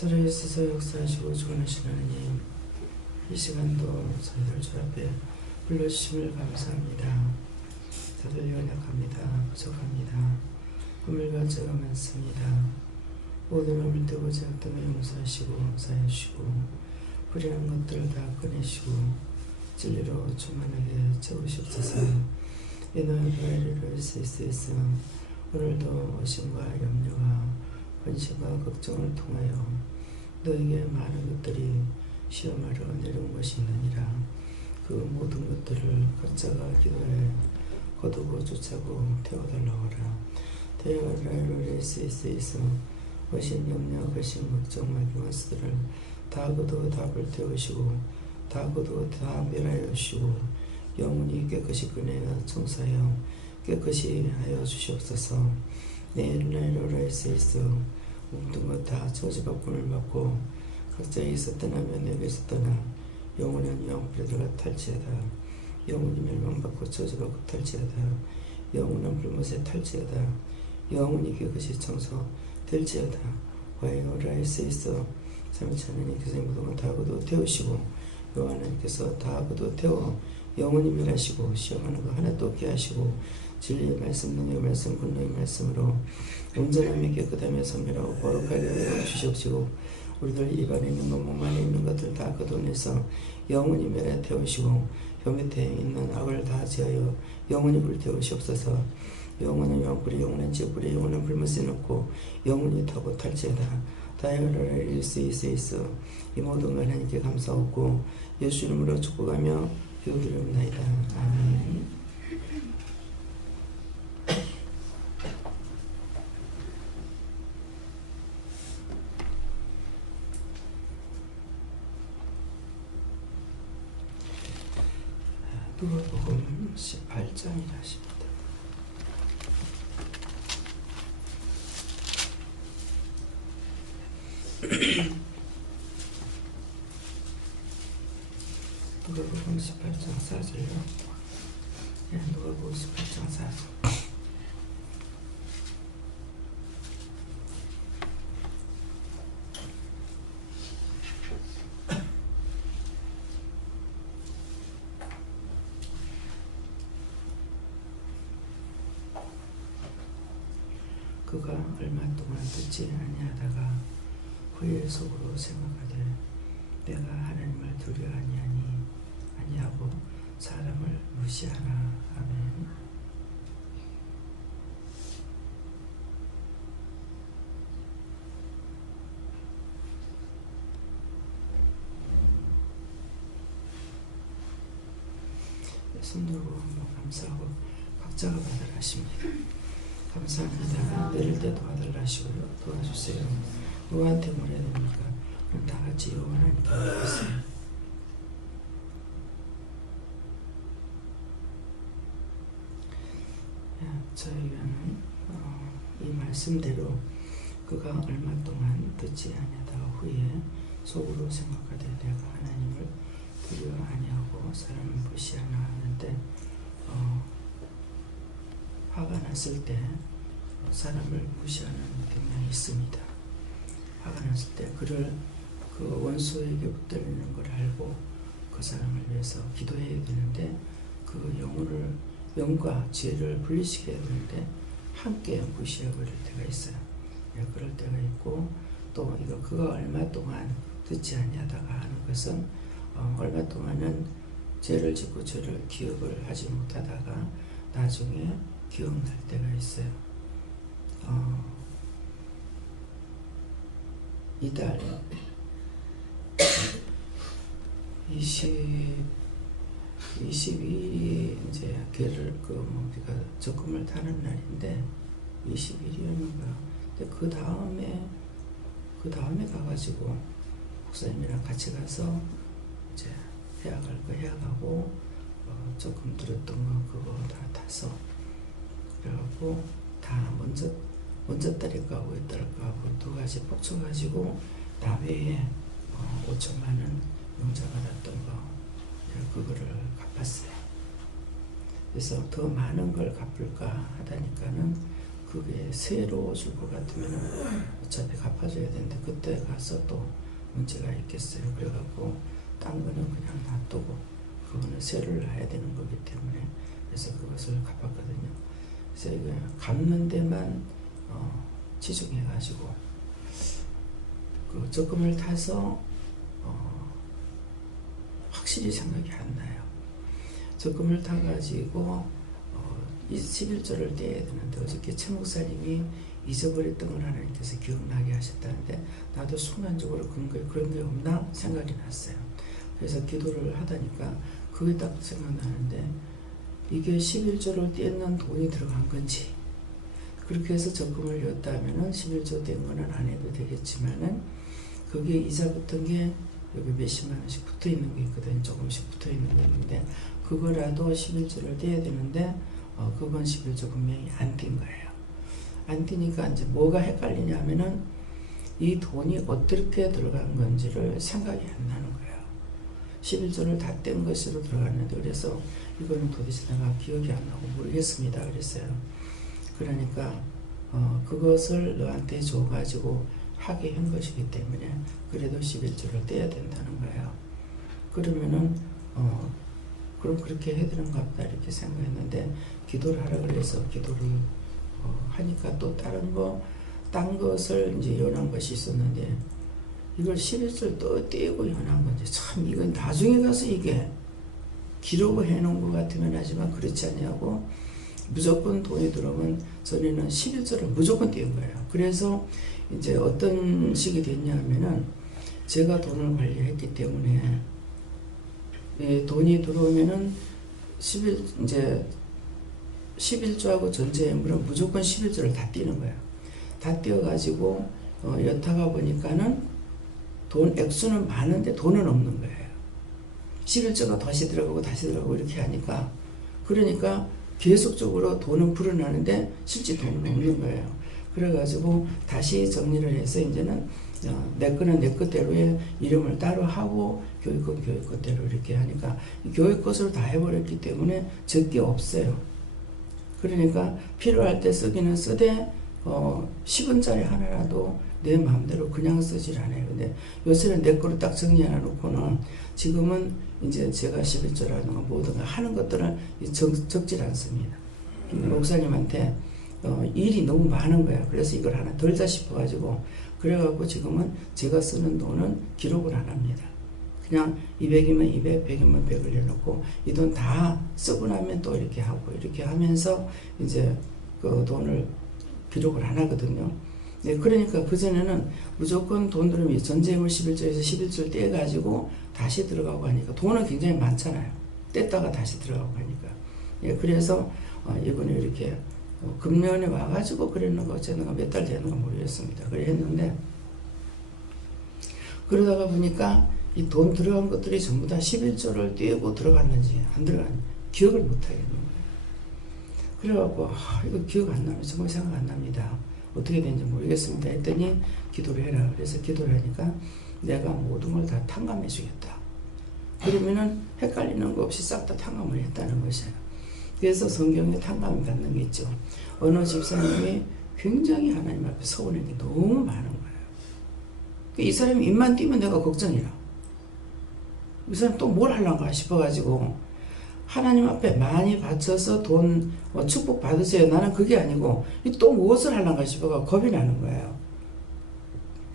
살아있어서 역사하시고 주관하신 하나님, 이 시간도 저희들 주 앞에 불러주심을 감사합니다. 다들 연약합니다. 부족합니다. 허물과 죄가 많습니다. 모든 허물 되고 죄악 때문에 용서하시고 사해주시고 불의한 것들을 다 꺼내시고 진리로 충만하게 채우시옵소서. 이너의 바위를 세세에서 오늘도 의심과 염려와 번심과 걱정을 통하여 너에게 많은 것들이 시험하러 내려온 것이 있느니라. 그 모든 것들을 각자가 기도해 거두고 쫓아고 태워달라오라. 대화라이로레스에서 의심, 염려, 근심, 걱정, 말경한 수들을 다 거두어 답을 태우시고 다 거두어 다 멸하여 주시고 영원히 깨끗이 꺼내어 청사하여 깨끗이 하여 주시옵소서. 네일라이로라이스에서 모든 것 다 저주받음을 받고 각자에게서 떠나며 내게서 떠나 영원한 영불에 들어가 탈지하다. 영원히 멸망받고 저주받고 탈지하다. 영원한 불못에 탈지하다. 영원히 깨끗이 청소될지하다. 와이오라이스에서 삼위체 하나님께서 모든 것 다 거두어 태우시고 여호와 하나님께서 다 거두어 태워 영원히 멸하시고 시험하는 거 하나도 없게 하시고 진리의 말씀, 능력의 말씀, 분노의 말씀으로 온전함이 깨끗하며 선별하고 거룩하게 하여 주시옵시고 우리들 입안에 있는 것, 몸 안에 있는 것들 다 거둬내서 영원히 멸해 태우시고 혀 밑에 있는 악을 다 제하여 영원히 불태우시옵소서. 영원한 영불이 영원한 지옥불이 영원한 불못에 넣고 영원히 타고 탈지하다. 다이어라일스이스이스 이 모든 걸 하나님께 감사하고 예수 이름으로 축복하며 기도드립니다. 아멘. 누가복음 18장이라십니다. 누가복음 18장 4절요. 누가복음 18장 4절. 그가 얼마 동안 듣지 아니하다가 후에 속으로 생각하되 내가 하나님을 두려워하니 아니하고 사람을 무시하나. 아멘. 손 들고 한번 감사하고 각자가 받으라십니다. 감사합니다. 내릴 때 도와달라시고요. 도와주세요. 누구한테 뭐라 해야 됩니까? 그럼 다 같이 여호와 하나님께 받으세요. 저희는 이 말씀대로 그가 얼마 동안 듣지 아니하다가 후에 속으로 생각하되 내가 하나님을 두려워 아니하고 사람을 무시하나 하는데 화가 났을 때 사람을 무시하는 경향이 있습니다. 화가 났을 때 그를 그 원수에게 붙들리는 걸 알고 그 사람을 위해서 기도해야 되는데 그 영과 죄를 분리시켜야 되는데 함께 무시해 버릴 때가 있어요. 그럴 때가 있고 또 그가 얼마 동안 듣지 아니하다가 하는 것은 얼마 동안은 죄를 짓고 죄를 기억을 하지 못하다가 나중에 기억날 때가 있어요. 이달 22일이 이제 걔를 우리가 적금을 타는 날인데 20일이었는가. 근데 그 다음에 가가지고 목사님이랑 같이 가서 이제 해야 갈 거 해야가고 적금 들었던 거 그거 다 타서 그래갖고 다 먼저 딸이 까고 딸 까고 두 가지 벅쳐가지고 나외에 5천만 원 용자 받았던 거 그거를 갚았어요. 그래서 더 많은 걸 갚을까 하다니까는 그게 세로 줄 것 같으면 어차피 갚아줘야 되는데 그때 가서 또 문제가 있겠어요. 그래갖고 딴 거는 그냥 놔두고 그거는 세를 해야 되는 거기 때문에 그래서 그것을 갚았거든요. 그래서 이거 갚는 데만 치중해가지고 그 적금을 타서 확실히 생각이 안 나요. 적금을 타가지고 11조를 떼야 되는데 어저께 최 목사님이 잊어버렸던 걸 하나님께서 기억나게 하셨다는데 나도 순간적으로 그런 게 없나 생각이 났어요. 그래서 기도를 하다니까 그게 딱 생각나는데 이게 11조를 떼는 돈이 들어간 건지 그렇게 해서 적금을 였다면은 11조 된 거는 안 해도 되겠지만은 거기에 이자 붙은 게 여기 몇십만 원씩 붙어 있는 게 있거든. 조금씩 붙어 있는 게 있는데 그거라도 11조를 떼야 되는데 그건 11조 분명히 안 뛴 거예요. 안 뛰니까 이제 뭐가 헷갈리냐면은 이 돈이 어떻게 들어간 건지를 생각이 안 나는 거예요. 11조를 다 뗀 것으로 들어갔는데 그래서 이거는 도대체 내가 기억이 안 나고 모르겠습니다. 그랬어요. 그러니까 그것을 너한테 줘가지고 하게 한 것이기 때문에 그래도 11조를 떼야 된다는 거예요. 그러면은 그럼 그렇게 해야 되는가 보다 이렇게 생각했는데 기도를 하라 그래서 기도를 하니까 또 딴 것을 이제 연한 것이 있었는데 이걸 11조를 또 떼고 연한 건지 참 이건 나중에 가서 이게 기록을 해놓은 것 같으면 하지만 그렇지 않냐고 무조건 돈이 들어오면 전에는 11조를 무조건 떼는 거예요. 그래서 이제 어떤 식이 됐냐면은 제가 돈을 관리했기 때문에 돈이 들어오면은 11조하고 전체 매물은 무조건 11조를 다 띄는 거예요. 다 띄어가지고 여타가 보니까는 돈 액수는 많은데 돈은 없는 거예요. 11조가 다시 들어가고 이렇게 하니까 그러니까 계속적으로 돈은 불어나는데 실제 돈은 없는 거예요. 그래가지고 다시 정리를 해서 이제는 내 거는 내 것대로의 이름을 따로 하고 교육은 교육 것대로 이렇게 하니까 교육 것으로 다 해버렸기 때문에 적게 없어요. 그러니까 필요할 때 쓰기는 쓰되 10원짜리 하나라도 내 마음대로 그냥 쓰질 않아요. 근데 요새는 내 거로 딱 정리해 놓고는 지금은 이제 제가 11조라든가 뭐든가 하는 것들은 적질 않습니다. 목사님한테 일이 너무 많은 거야. 그래서 이걸 하나 덜자 싶어가지고 그래갖고 지금은 제가 쓰는 돈은 기록을 안 합니다. 그냥 200이면 200, 100이면 100을 내놓고 이 돈 다 쓰고 나면 또 이렇게 하고 이렇게 하면서 이제 그 돈을 기록을 안 하거든요. 네, 그러니까 그전에는 무조건 돈 들으면 전재물 11조에서 11조를 떼가지고 다시 들어가고 하니까 돈은 굉장히 많잖아요. 뗐다가 다시 들어가고 하니까. 예, 그래서 이번에 이렇게 금년에 와가지고 그랬는가 어쨌는가 몇 달 되는가 모르겠습니다. 그래 했는데 그러다가 보니까 이 돈 들어간 것들이 전부 다 11조를 떼고 들어갔는지 안 들어갔는지 기억을 못 하겠는 거예요. 그래갖고 이거 기억 안 나면 정말 생각 안 납니다. 어떻게 되는지 모르겠습니다. 했더니 기도를 해라. 그래서 기도를 하니까 내가 모든 걸 다 탕감해 주겠다. 그러면은 헷갈리는 거 없이 싹 다 탕감을 했다는 것이에요. 그래서 성경에 탕감을 받는 게 있죠. 어느 집사님이 굉장히 하나님 앞에 서운한 게 너무 많은 거예요. 이 사람이 입만 띄면 내가 걱정이라. 이 사람 또 뭘 하려는가 싶어가지고 하나님 앞에 많이 바쳐서 돈 축복 받으세요. 나는 그게 아니고 또 무엇을 하려는가 싶어가 겁이 나는 거예요.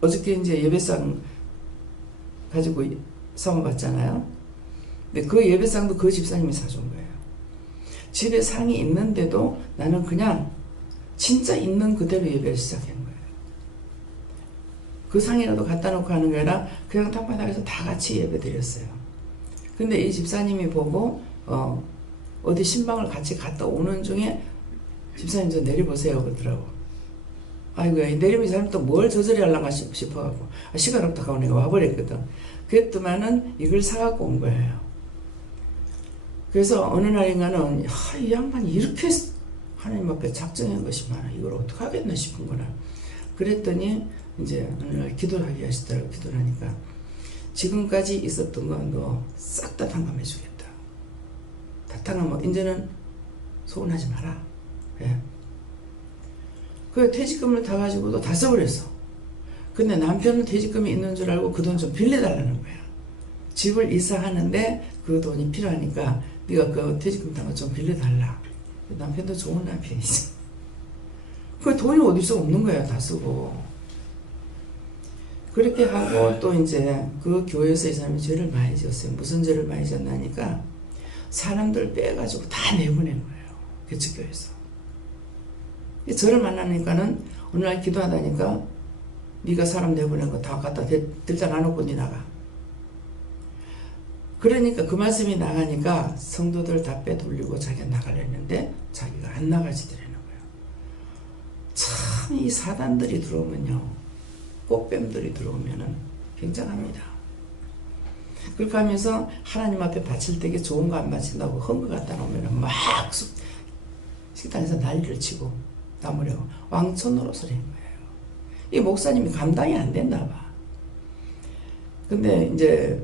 어저께 이제 예배상 가지고 사원 받잖아요. 근데 그 예배상도 그 집사님이 사준 거예요. 집에 상이 있는데도 나는 그냥 진짜 있는 그대로 예배를 시작한 거예요. 그 상이라도 갖다 놓고 하는 게 아니라 그냥 땅바닥에서 다 같이 예배 드렸어요. 근데 이 집사님이 보고 어디 신방을 같이 갔다 오는 중에 집사님 저 내려보세요 그러더라고. 아이고 내리면 이 사람 또 뭘 저저리 하려고 싶어가지고 시간 없다 하고 내가 와버렸거든. 그랬더만은 이걸 사갖고 온 거예요. 그래서 어느 날인가는 이 양반이 이렇게 하나님 앞에 작정한 것이 많아. 이걸 어떻게 하겠나 싶은 거라. 그랬더니 이제 어느 날 기도를 하게 하시더라고. 기도를 하니까 지금까지 있었던 건 너 싹 다 탕감해 주겠다. 다 탕감하고 이제는 소원하지 마라. 예. 그 퇴직금을 다 가지고도 다 써버렸어. 근데 남편은 퇴직금이 있는 줄 알고 그 돈 좀 빌려달라는 거야. 집을 이사하는데 그 돈이 필요하니까 네가 그 퇴직금 딴 거 좀 빌려달라. 남편도 좋은 남편이지. 그 돈이 어디서 없는 거야. 다 쓰고. 그렇게 하고 또 이제 그 교회에서 이 사람이 죄를 많이 지었어요. 무슨 죄를 많이 지었나니까 사람들 빼가지고 다 내보낸 거예요. 개척교회에서. 저를 만나니까는 어느 날 기도하다니까 네가 사람 내보낸 거 다 갖다 들다 놔놓고 네 나가. 그러니까 그 말씀이 나가니까 성도들 다 빼돌리고 자기가 나가려 했는데 자기가 안 나가지더라는 거예요. 참 이 사단들이 들어오면요, 꽃뱀들이 들어오면은 굉장합니다. 그렇게 하면서 하나님 앞에 바칠 때게 좋은 거 안 바친다고 헌거 갖다 놓으면은 막 식당에서 난리를 치고 나무려고 왕천 노릇을 한 거예요. 이 목사님이 감당이 안 됐나 봐. 근데 이제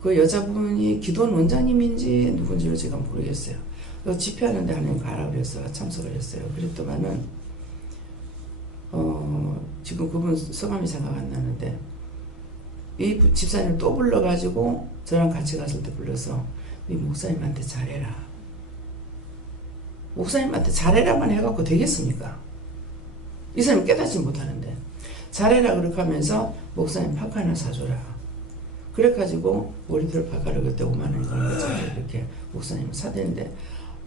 그 여자분이 기도원 원장님인지 누군지를 제가 모르겠어요. 집회하는데 하나님 가라 그래서 참석을 했어요. 그랬더만은 지금 그분 성함이 생각 안 나는데 이 집사님을 또 불러가지고 저랑 같이 갔을 때 불러서 이 목사님한테 잘해라. 목사님한테 잘해라만 해갖고 되겠습니까? 이 사람이 깨닫지 못하는데 잘해라 그렇게 하면서 목사님 파카 하나 사줘라. 그래가지고 머리털 파카를 그때 5만원 걸어가지고 이렇게 목사님을 사대는데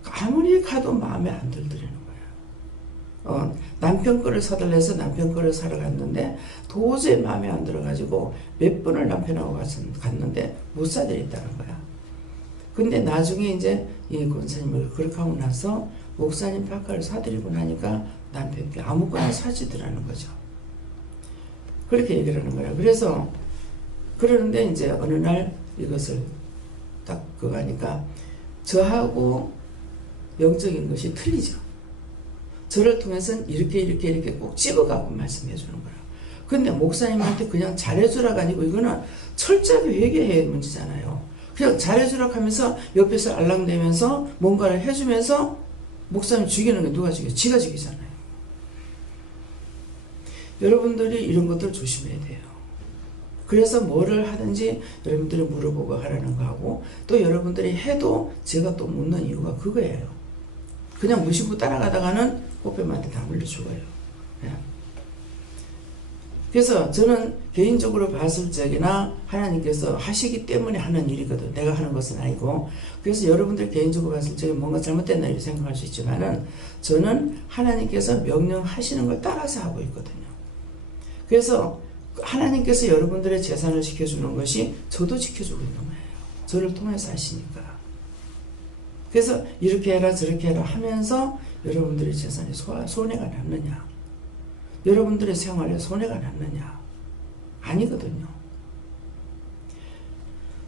아무리 가도 마음에 안 들더라는 거예요. 남편 거를 사달라 해서 남편 거를 사러 갔는데 도저히 마음에 안 들어가지고 몇 번을 남편하고 갔는데 못 사드렸다는 거야. 근데 나중에 이제 이 권사님을 그렇게 하고 나서 목사님 파카를 사드리고 나니까 남편께 아무거나 사주더라는 거죠. 그렇게 얘기를 하는 거야. 그래서 그러는데 이제 어느 날 이것을 딱 그거 하니까 저하고 영적인 것이 틀리죠. 저를 통해서는 이렇게 꼭 집어가고 말씀해 주는 거야. 근데 목사님한테 그냥 잘해주라가 아니고 이거는 철저하게 회개해야 문제잖아요. 그냥 잘해주라고 하면서 옆에서 알랑대면서 뭔가를 해주면서 목사님 죽이는 게 누가 죽여? 지가 죽이잖아요. 여러분들이 이런 것들 조심해야 돼요. 그래서 뭐를 하든지 여러분들이 물어보고 하라는 거하고 또 여러분들이 해도 제가 또 묻는 이유가 그거예요. 그냥 무심코 따라가다가는 꽃뱀한테 다 물려 죽어요. 네. 그래서 저는 개인적으로 봤을 적이나 하나님께서 하시기 때문에 하는 일이거든. 내가 하는 것은 아니고. 그래서 여러분들 개인적으로 봤을 적에 뭔가 잘못됐나 이렇게 생각할 수 있지만은 저는 하나님께서 명령하시는 걸 따라서 하고 있거든요. 그래서 하나님께서 여러분들의 재산을 지켜주는 것이 저도 지켜주고 있는 거예요. 저를 통해서 하시니까. 그래서 이렇게 해라 저렇게 해라 하면서 여러분들의 재산에 손해가 났느냐, 여러분들의 생활에 손해가 났느냐? 아니거든요.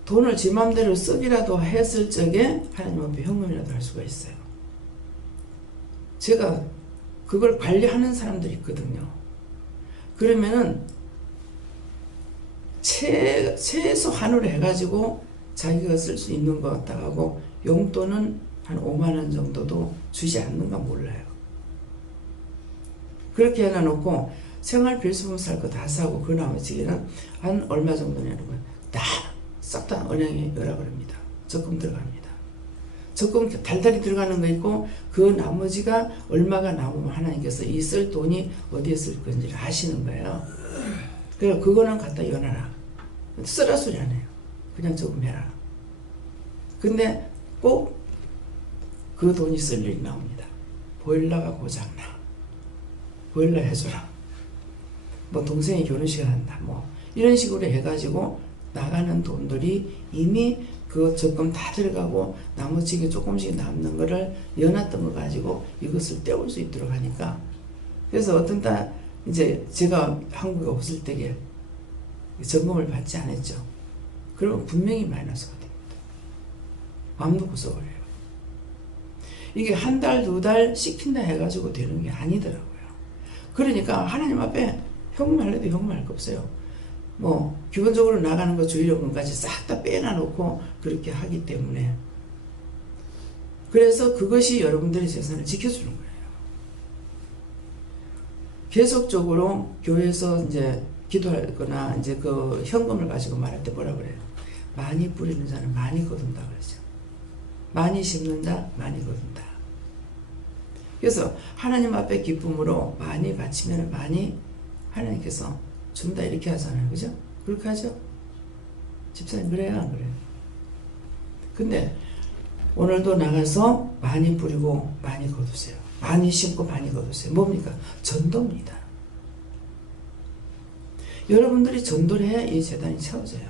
돈을 지 맘대로 쓰기라도 했을 적에 하나님 앞에 현금이라도 할 수가 있어요. 제가 그걸 관리하는 사람들이 있거든요. 그러면은 최소한으로 해가지고 자기가 쓸 수 있는 것 같다 하고 용돈은 한 5만원 정도도 주지 않는가 몰라요. 그렇게 해놔놓고 생활 필수품 살 거 다 사고 그 나머지는 한 얼마 정도 내는 거예요. 다 싹 다 은행에 열어버립니다 적금 들어갑니다. 적금 달달이 들어가는 거 있고 그 나머지가 얼마가 남으면 하나님께서 이 쓸 돈이 어디에 쓸 건지를 아시는 거예요. 그래서 그거는 갖다 연하라. 쓰라 소리 안 해요. 그냥 조금 해라. 근데 꼭 그 돈이 쓸 일이 나옵니다. 보일러가 고장나. 보일러 해줘라. 뭐 동생이 결혼식을 한다. 뭐 이런 식으로 해가지고 나가는 돈들이 이미 그 적금 다 들어가고 나머지 조금씩 남는 거를 연했던 거 가지고 이것을 떼올 수 있도록 하니까. 그래서 어떤 날 이제 제가 한국에 없을 때에 점검을 받지 않았죠. 그러면 분명히 마이너스가 됩니다. 마음도 고소해요. 이게 한 달, 두 달 시킨다 해가지고 되는 게 아니더라고요. 그러니까 하나님 앞에 현금할래도 현금할 거 없어요. 뭐 기본적으로 나가는 거 주의료금까지 싹 다 빼놔놓고 그렇게 하기 때문에. 그래서 그것이 여러분들의 재산을 지켜주는 거예요. 계속적으로 교회에서 이제 기도하거나 이제 그 현금을 가지고 말할 때 뭐라 그래요? 많이 뿌리는 자는 많이 거둔다 그러죠. 많이 심는다, 많이 거둔다. 그래서 하나님 앞에 기쁨으로 많이 바치면 많이 하나님께서 준다 이렇게 하잖아요. 그죠? 그렇게 하죠? 집사님 그래요? 안 그래요? 근데 오늘도 나가서 많이 뿌리고 많이 거두세요. 많이 심고 많이 거두세요. 뭡니까? 전도입니다. 여러분들이 전도를 해야 이 재단이 채워져요.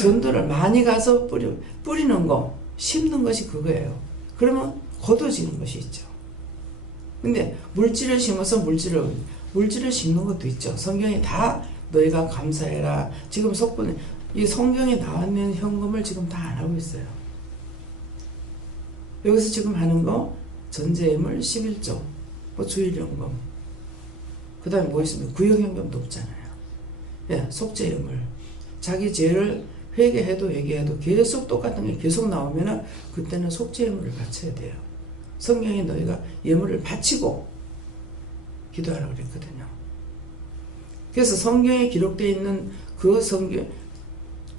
전도를 많이 가서 뿌리는 거, 심는 것이 그거예요. 그러면 거둬지는 것이 있죠. 근데 물질을 심어서 물질을 심는 것도 있죠. 성경에 다 너희가 감사해라. 지금 속보는 이 성경에 나와 있는 현금을 지금 다 안 하고 있어요. 여기서 지금 하는 거 전제예물 11조, 뭐 주일연금, 그 다음에 뭐 있습니까? 구역연금도 없잖아요. 예, 속죄예물. 자기 죄를 회개해도 계속 똑같은 게 계속 나오면은 그때는 속죄예물을 바쳐야 돼요. 성경에 너희가 예물을 바치고 기도하라고 그랬거든요. 그래서 성경에 기록되어 있는 그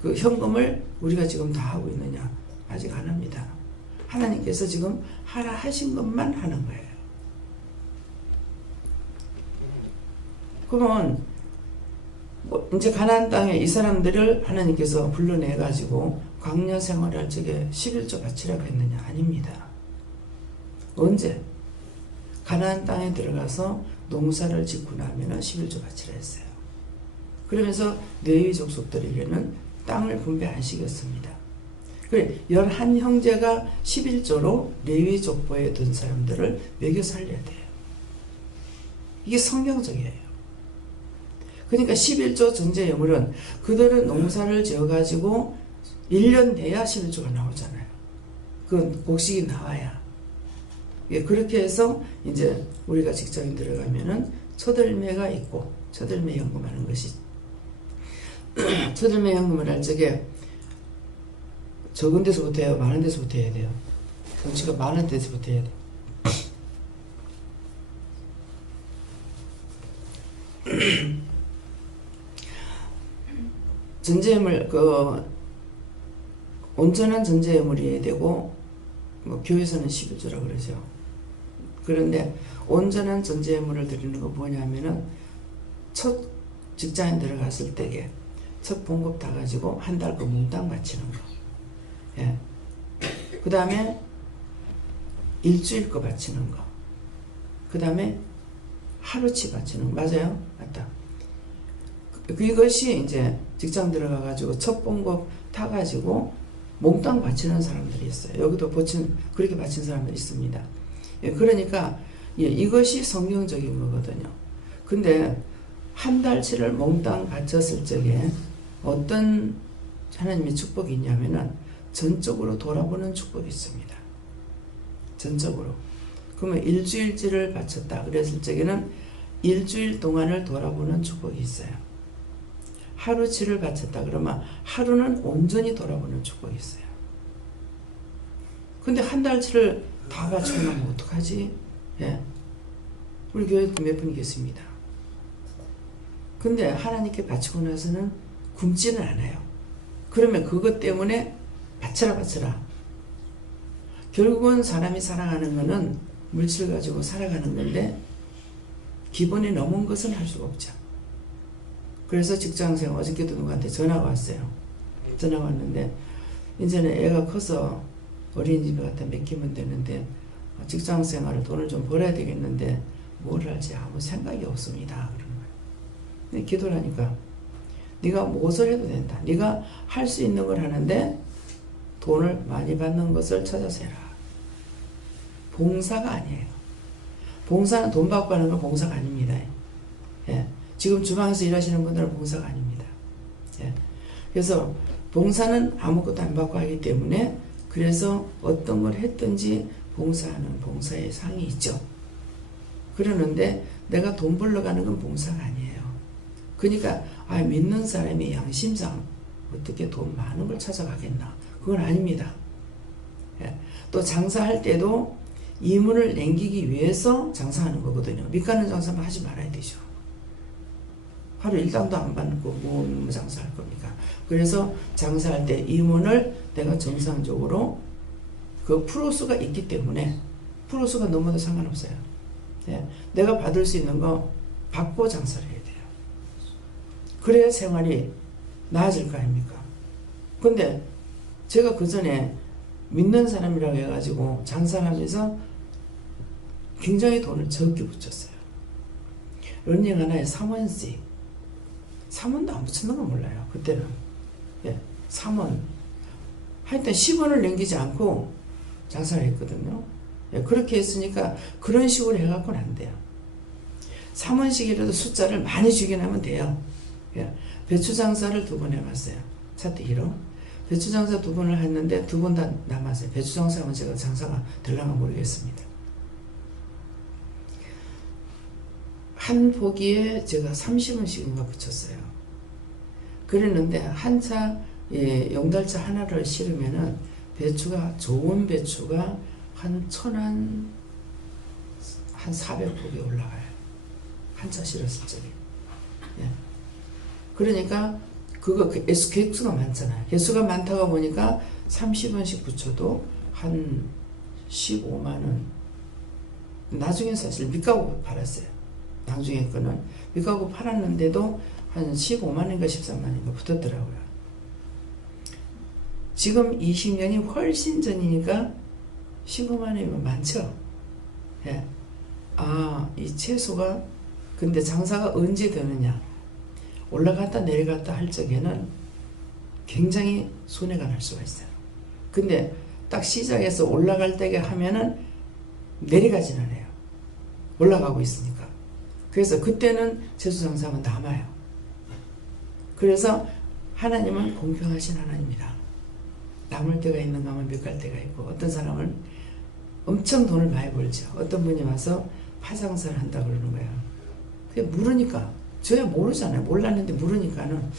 그 현금을 우리가 지금 다 하고 있느냐? 아직 안 합니다. 하나님께서 지금 하라 하신 것만 하는 거예요. 그러면 이제 가나안 땅에 이 사람들을 하나님께서 불러내 가지고 광야 생활할 적에 11조 바치라고 했느냐? 아닙니다. 언제? 가나안 땅에 들어가서 농사를 짓고 나면 11조 바치라 했어요. 그러면서 레위 족속들에게는 땅을 분배 안 시켰습니다. 그래 11형제가 11조로 레위 족보에 든 사람들을 먹여 살려야 돼요. 이게 성경적이에요. 그러니까 11조 전제 예물은 그들은 농사를 지어가지고 1년 돼야 11조가 나오잖아요. 그 곡식이 나와야. 예, 그렇게 해서 이제 우리가 직장에 들어가면은 첫월매가 있고 첫월매 현금하는 것이 첫월매 현금을 할 적에 적은 데서부터 해요? 많은 데서부터 해야 돼요? 정치가 많은 데서부터 해야 돼요. 전제예물, 온전한 전제예물이어야 되고, 뭐, 교회에서는 11조라고 그러죠. 그런데, 온전한 전제예물을 드리는 거 뭐냐면은, 첫 직장에 들어갔을 때에, 첫 봉급 다 가지고, 한 달 그 몽땅 바치는 거. 예. 그 다음에, 일주일 거 바치는 거. 그 다음에, 하루치 바치는 거. 맞아요? 맞다. 그것이 이제 직장 들어가가지고 첫 봉급 타가지고 몽땅 바치는 사람들이 있어요. 여기도 그렇게 바친 사람들이 있습니다. 예, 그러니까, 예, 이것이 성경적인 거거든요. 근데, 한 달치를 몽땅 바쳤을 적에 어떤 하나님의 축복이 있냐면은 전적으로 돌아보는 축복이 있습니다. 전적으로. 그러면 일주일치를 바쳤다. 그랬을 적에는 일주일 동안을 돌아보는 축복이 있어요. 하루치를 바쳤다. 그러면 하루는 온전히 돌아보는 축복이 있어요. 근데 한 달치를 다 바치고 나면 어떡하지? 예. 우리 교회도 몇 분 계십니다. 근데 하나님께 바치고 나서는 굶지는 않아요. 그러면 그것 때문에 바쳐라. 결국은 사람이 살아가는 거는 물질 가지고 살아가는 건데 기본이 넘은 것은 할 수가 없죠. 그래서 직장생활 어저께도 누구한테 전화가 왔어요. 전화가 왔는데 이제는 애가 커서 어린이집에 갖다 맡기면 되는데 직장생활을 돈을 좀 벌어야 되겠는데 뭘 할지 아무 생각이 없습니다. 그러는 거예요. 근데 기도를 하니까 네가 무엇을 해도 된다. 네가 할 수 있는 걸 하는데 돈을 많이 받는 것을 찾아서 해라. 봉사가 아니에요. 봉사는 돈 받고 하는 건 봉사가 아닙니다. 예. 지금 주방에서 일하시는 분들은 봉사가 아닙니다. 예. 그래서 봉사는 아무것도 안 받고 하기 때문에 그래서 어떤 걸 했든지 봉사하는 봉사의 상이 있죠. 그러는데 내가 돈 벌러 가는 건 봉사가 아니에요. 그러니까 믿는 사람이 양심상 어떻게 돈 많은 걸 찾아가겠나. 그건 아닙니다. 예. 또 장사할 때도 이문을 남기기 위해서 장사하는 거거든요. 밑가는 장사만 하지 말아야 되죠. 하루 일당도 안 받고 뭐 장사할 겁니까? 그래서 장사할 때 이문을 내가 정상적으로 그 프로수가 있기 때문에 프로수가 넘어도 상관없어요. 예, 내가 받을 수 있는 거 받고 장사를 해야 돼요. 그래야 생활이 나아질 거 아닙니까? 근데 제가 그 전에 믿는 사람이라고 해가지고 장사를 하면서 굉장히 돈을 적게 붙였어요. 런닝 하나에 3원씩. 3원도 안 붙였는 건 몰라요. 그때는. 예, 3원. 하여튼 10원을 남기지 않고 장사를 했거든요. 예, 그렇게 했으니까 그런 식으로 해갖고는 안 돼요. 3원씩이라도 숫자를 많이 주긴 하면 돼요. 예, 배추 장사를 2번 해봤어요. 차트 1호. 배추 장사 2번을 했는데 2번 다 남았어요. 배추 장사하면 제가 장사가 될랑가 모르겠습니다. 한 포기에 제가 30원씩인가 붙였어요. 그랬는데 한 차, 용달차 하나를 실으면은 배추가, 좋은 배추가 한 400포기 올라가요. 한 차 실었을 적에. 예. 그러니까 그거 개수가 많잖아요. 개수가 많다가 보니까 30원씩 붙여도 한 15만원. 나중에 사실 밑가고 팔았어요. 나중에 거는 밑가고 팔았는데도 한 15만원인가 13만원인가 붙었더라고요. 지금 20년이 훨씬 전이니까 15만원이면 많죠. 예. 아, 이 채소가 근데 장사가 언제 되느냐? 올라갔다 내려갔다 할 적에는 굉장히 손해가 날 수가 있어요. 근데 딱 시작해서 올라갈 때게 하면은 내려가진 않아요. 올라가고 있으니까. 그래서 그때는 채소 장사하면 남아요. 그래서 하나님은 공평하신 하나님이다. 남을 때가 있는가 하면 몇 갈 때가 있고, 어떤 사람은 엄청 돈을 많이 벌죠. 어떤 분이 와서 파장사를 한다고 그러는 거예요. 그게 모르니까. 저야 모르잖아요. 몰랐는데 모르니까는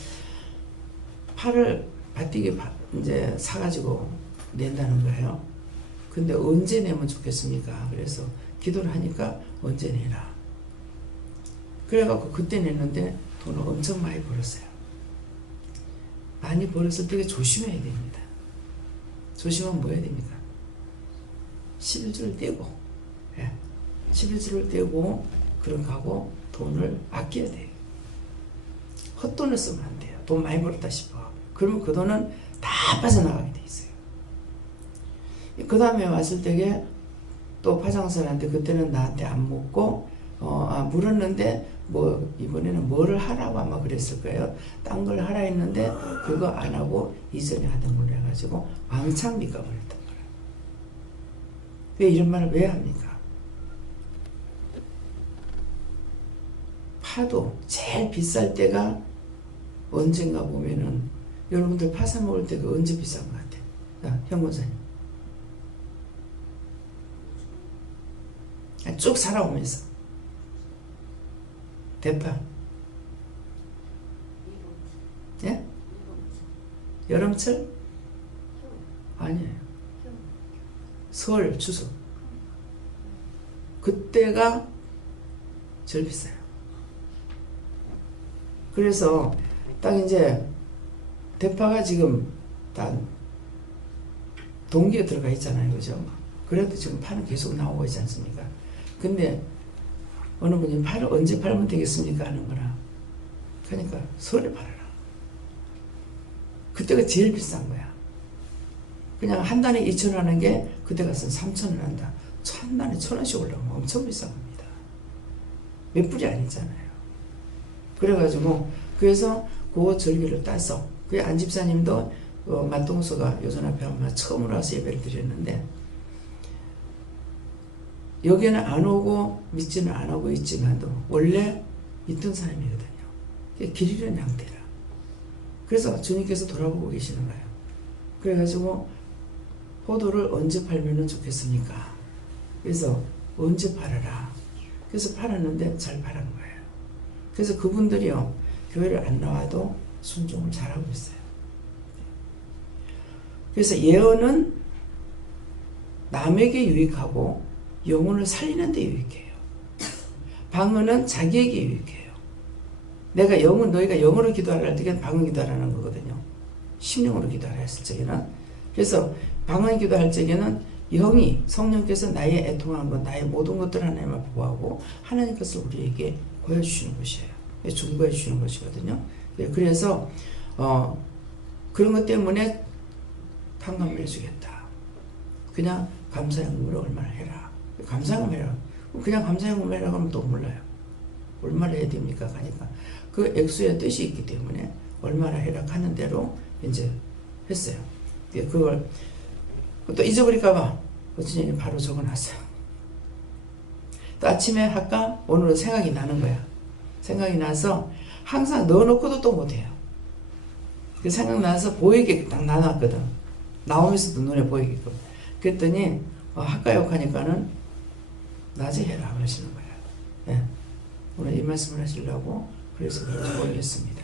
파를 밭디게 이제 사가지고 낸다는 거예요. 근데 언제 내면 좋겠습니까? 그래서 기도를 하니까 언제 내라. 그래갖고 그때 냈는데 돈을 엄청 많이 벌었어요. 많이 벌었을 때 조심해야 됩니다. 조심하면 뭐 해야 됩니까? 11조를 떼고, 예. 11조를 떼고, 그런 거하고 돈을 아껴야 돼요. 헛돈을 쓰면 안 돼요. 돈 많이 벌었다 싶어. 그러면 그 돈은 다 빠져나가게 돼 있어요. 그 다음에 왔을 때에 또 파장선한테 그때는 나한테 안 묻고, 물었는데, 뭐, 이번에는 뭐를 하라고 아마 그랬을 거예요. 딴 걸 하라 했는데, 그거 안 하고 이전에 하던 걸로 해가지고, 왕창 밑가버렸던 거예요. 왜 이런 말을 왜 합니까? 파도 제일 비쌀 때가 언젠가 보면은, 여러분들 파 사 먹을 때가 언제 비싼 것 같아요? 현 권사님. 쭉 살아오면서. 대파. 예? 여름철? 아니에요. 설, 추석. 그때가 제일 비싸요. 그래서 딱 이제 대파가 지금 다 동기에 들어가 있잖아요. 그죠? 그래도 지금 파는 계속 나오고 있지 않습니까? 근데 어느 분이 파를 언제 팔면 되겠습니까? 하는 거라. 그러니까 설에 팔아라. 그때가 제일 비싼 거야. 그냥 한 단에 2,000원 하는 게 그때 가서 3,000원 한다. 한 단에 1,000원씩 올라가면 엄청 비싼 겁니다. 몇 불이 아니잖아요. 그래가지고 그래서 그 절기를 따서 그 안집사님도 맛동서가 요전 앞에 한번 처음으로 와서 예배를 드렸는데 여기는 안 오고 믿지는 안 하고 있지만도 원래 있던 사람이거든요. 길 잃은 양태라. 그래서 주님께서 돌아보고 계시는 거예요. 그래가지고 포도를 언제 팔면 좋겠습니까? 그래서 언제 팔아라. 그래서 팔았는데 잘 팔은 거예요. 그래서 그분들이요 교회를 안 나와도 순종을 잘하고 있어요. 그래서 예언은 남에게 유익하고 영혼을 살리는 데 유익해요. 방언은 자기에게 유익해요. 내가 너희가 영으로 기도하라 할 때는 방언 기도하라는 거거든요. 심령으로 기도하라 했을 적에는. 그래서 방언 기도할 적에는 영이 성령께서 나의 애통한 것, 나의 모든 것들을 하나님 앞에 보하고 하나님 것을 우리에게 보여주시는 것이에요. 중보해 주시는 것이거든요. 그래서 그런 것 때문에 탕감을 해주겠다. 그냥 감사연금을 얼마나 해라. 감사연금 해라. 그냥 감사연금 해라 하면 또 몰라요. 얼마나 해야 됩니까? 하니까 그 액수의 뜻이 있기 때문에 얼마나 해라 하는 대로 이제 했어요. 그걸 또 잊어버릴까봐 어쩐지 바로 적어놨어요. 또 아침에 할까? 오늘은 생각이 나는 거야. 생각이 나서 항상 넣어놓고도 또 못해요. 그 생각나서 보이게 딱 놔놨거든. 나오면서도 눈에 보이게끔. 그랬더니 할까요? 하니까는 낮에 해라 그러시는 거예요. 네. 오늘 이 말씀을 하시려고 그래서 그런지 모르겠습니다.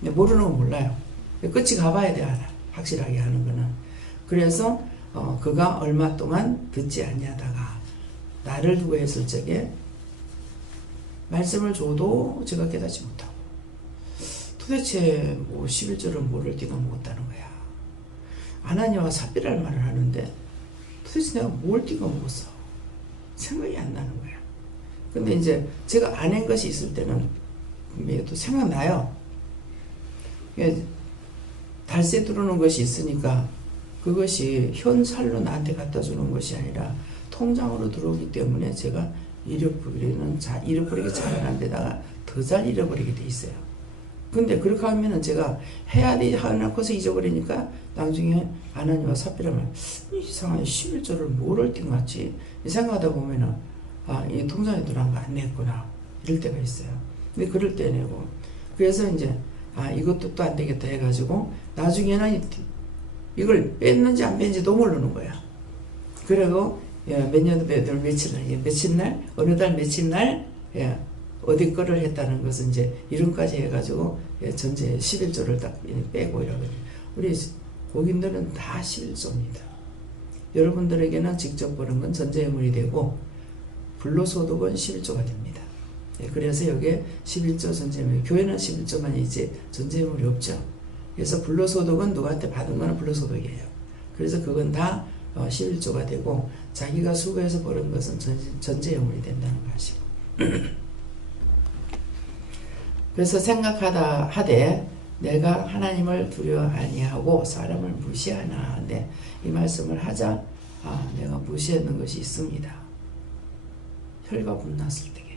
근데 모르는 건 몰라요. 끝이 가봐야 돼 알아. 확실하게 하는 거는. 그래서 그가 얼마 동안 듣지 아니하다가 나를 두고 했을 적에 말씀을 줘도 제가 깨닫지 못하고 도대체 뭐 11절을 모를 띠가 먹었다는 거야. 아나니아와 삽비라는 말을 하는데 도대체 내가 뭘 띠가 먹었어. 생각이 안 나는 거야. 근데 이제 제가 아는 것이 있을 때는 또 생각나요. 달새 들어오는 것이 있으니까 그것이 현살로 나한테 갖다 주는 것이 아니라 통장으로 들어오기 때문에 제가 잃어버리기 잘하는 데다가 더 잘 잃어버리게 돼 있어요. 근데 그렇게 하면은 제가 해야 돼 하나코서 잊어버리니까 나중에 아나니아와 삽비라면 이상한 11조를 뭐를 띵 맞지? 이 생각하다 보면은 이 통장에 들어간 거 안 냈구나 이럴 때가 있어요. 근데 그럴 때 내고 그래서 이제 이것도 또 안 되겠다 해가지고 나중에는 이걸 뺐는지 안 뺐는지도 모르는 거야. 그리고 몇 년도 며칠 날 어느 달 며칠 날 어디 거를 했다는 것은 이제 이름까지 해가지고 전체 11조를 딱 빼고 이러거든요. 우리 고객님들은 다 11조입니다. 여러분들에게는 직접 보는 건 전제예물이 되고 불로소득은 11조가 됩니다. 그래서 여기에 11조 전제예물, 교회는 11조만 있지 전제예물이 없죠. 그래서 불로소득은 누구한테 받은 거는 불로소득이에요. 그래서 그건 다 11조가 되고 자기가 수고해서 버는 것은 전제예물이 된다는 것이고 그래서 생각하다 하되 내가 하나님을 두려워 아니하고 사람을 무시하나 하는데 이 말씀을 하자 내가 무시했는 것이 있습니다. 혈가분 났을 때게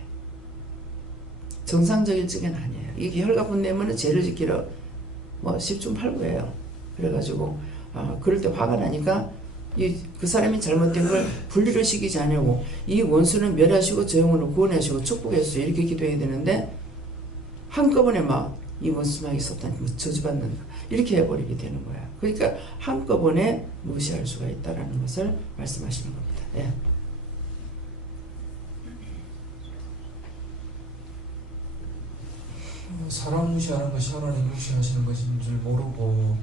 정상적일 적은 아니에요. 이게 혈가분 내면은 죄를 지키러 10중 8구예요. 그래가지고 그럴 때 화가 나니까 그 사람이 잘못된 걸 분리를 시키지 않으고 이 원수는 멸하시고 저 영혼을 구원하시고 축복하시고 이렇게 기도해야 되는데 한꺼번에 막 이 원수막이 섭단 저주받는다 이렇게 해버리게 되는 거야. 그러니까 한꺼번에 무시할 수가 있다라는 것을 말씀하시는 겁니다. 예. 사람 무시하는 것이 하나님 무시하시는 것인 줄 모르고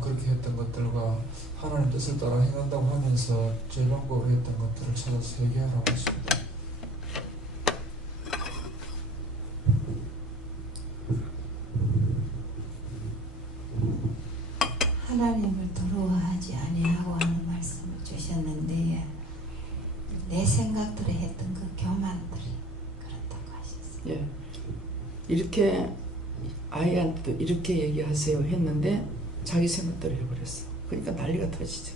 그렇게 했던 것들과 하나님 뜻을 따라 행한다고 하면서 제 방법으로 했던 것들을 찾아서 회개하라고 했습니다. 하나님을 두려워하지 아니하고 하는 말씀을 주셨는데 내 생각대로 했던 그 교만들이 그렇다고 하셨어요. 예. 이렇게 아이한테도 이렇게 얘기하세요 했는데 자기 생각대로 해버렸어. 그러니까 난리가 터지죠.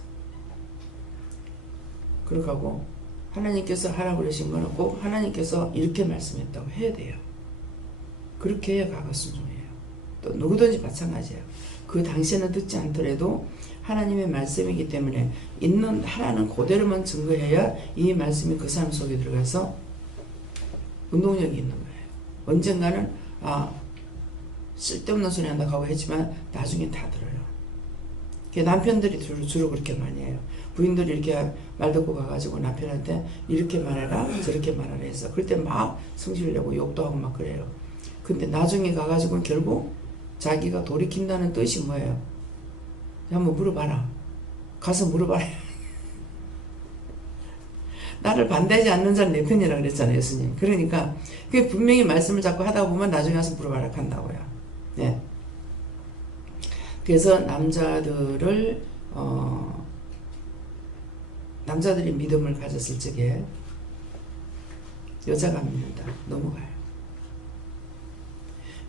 그렇게 하고 하나님께서 하라고 그러신 거는 꼭 하나님께서 이렇게 말씀했다고 해야 돼요. 그렇게 해야 가가 순종해요. 또 누구든지 마찬가지예요. 그 당시에는 듣지 않더라도 하나님의 말씀이기 때문에 있는 하나는 그대로만 증거해야 이 말씀이 그 사람 속에 들어가서 운동력이 있는 거예요. 언젠가는 쓸데없는 소리 한다고 하고 했지만 나중엔 다 들어요. 남편들이 주로 그렇게 많이 해요. 부인들이 이렇게 말 듣고 가가지고 남편한테 이렇게 말해라 저렇게 말하라 해서 그럴 때 막 성질을 내고 욕도 하고 막 그래요. 근데 나중에 가가지고는 결국 자기가 돌이킨다는 뜻이 뭐예요? 한번 물어봐라. 가서 물어봐라. 나를 반대하지 않는 자는 내 편이라 그랬잖아요, 예수님. 그러니까 그게 분명히 말씀을 자꾸 하다 보면 나중에 와서 부르바락한다고요. 네. 그래서 남자들이 믿음을 가졌을 적에 여자가 믿는다. 넘어가요.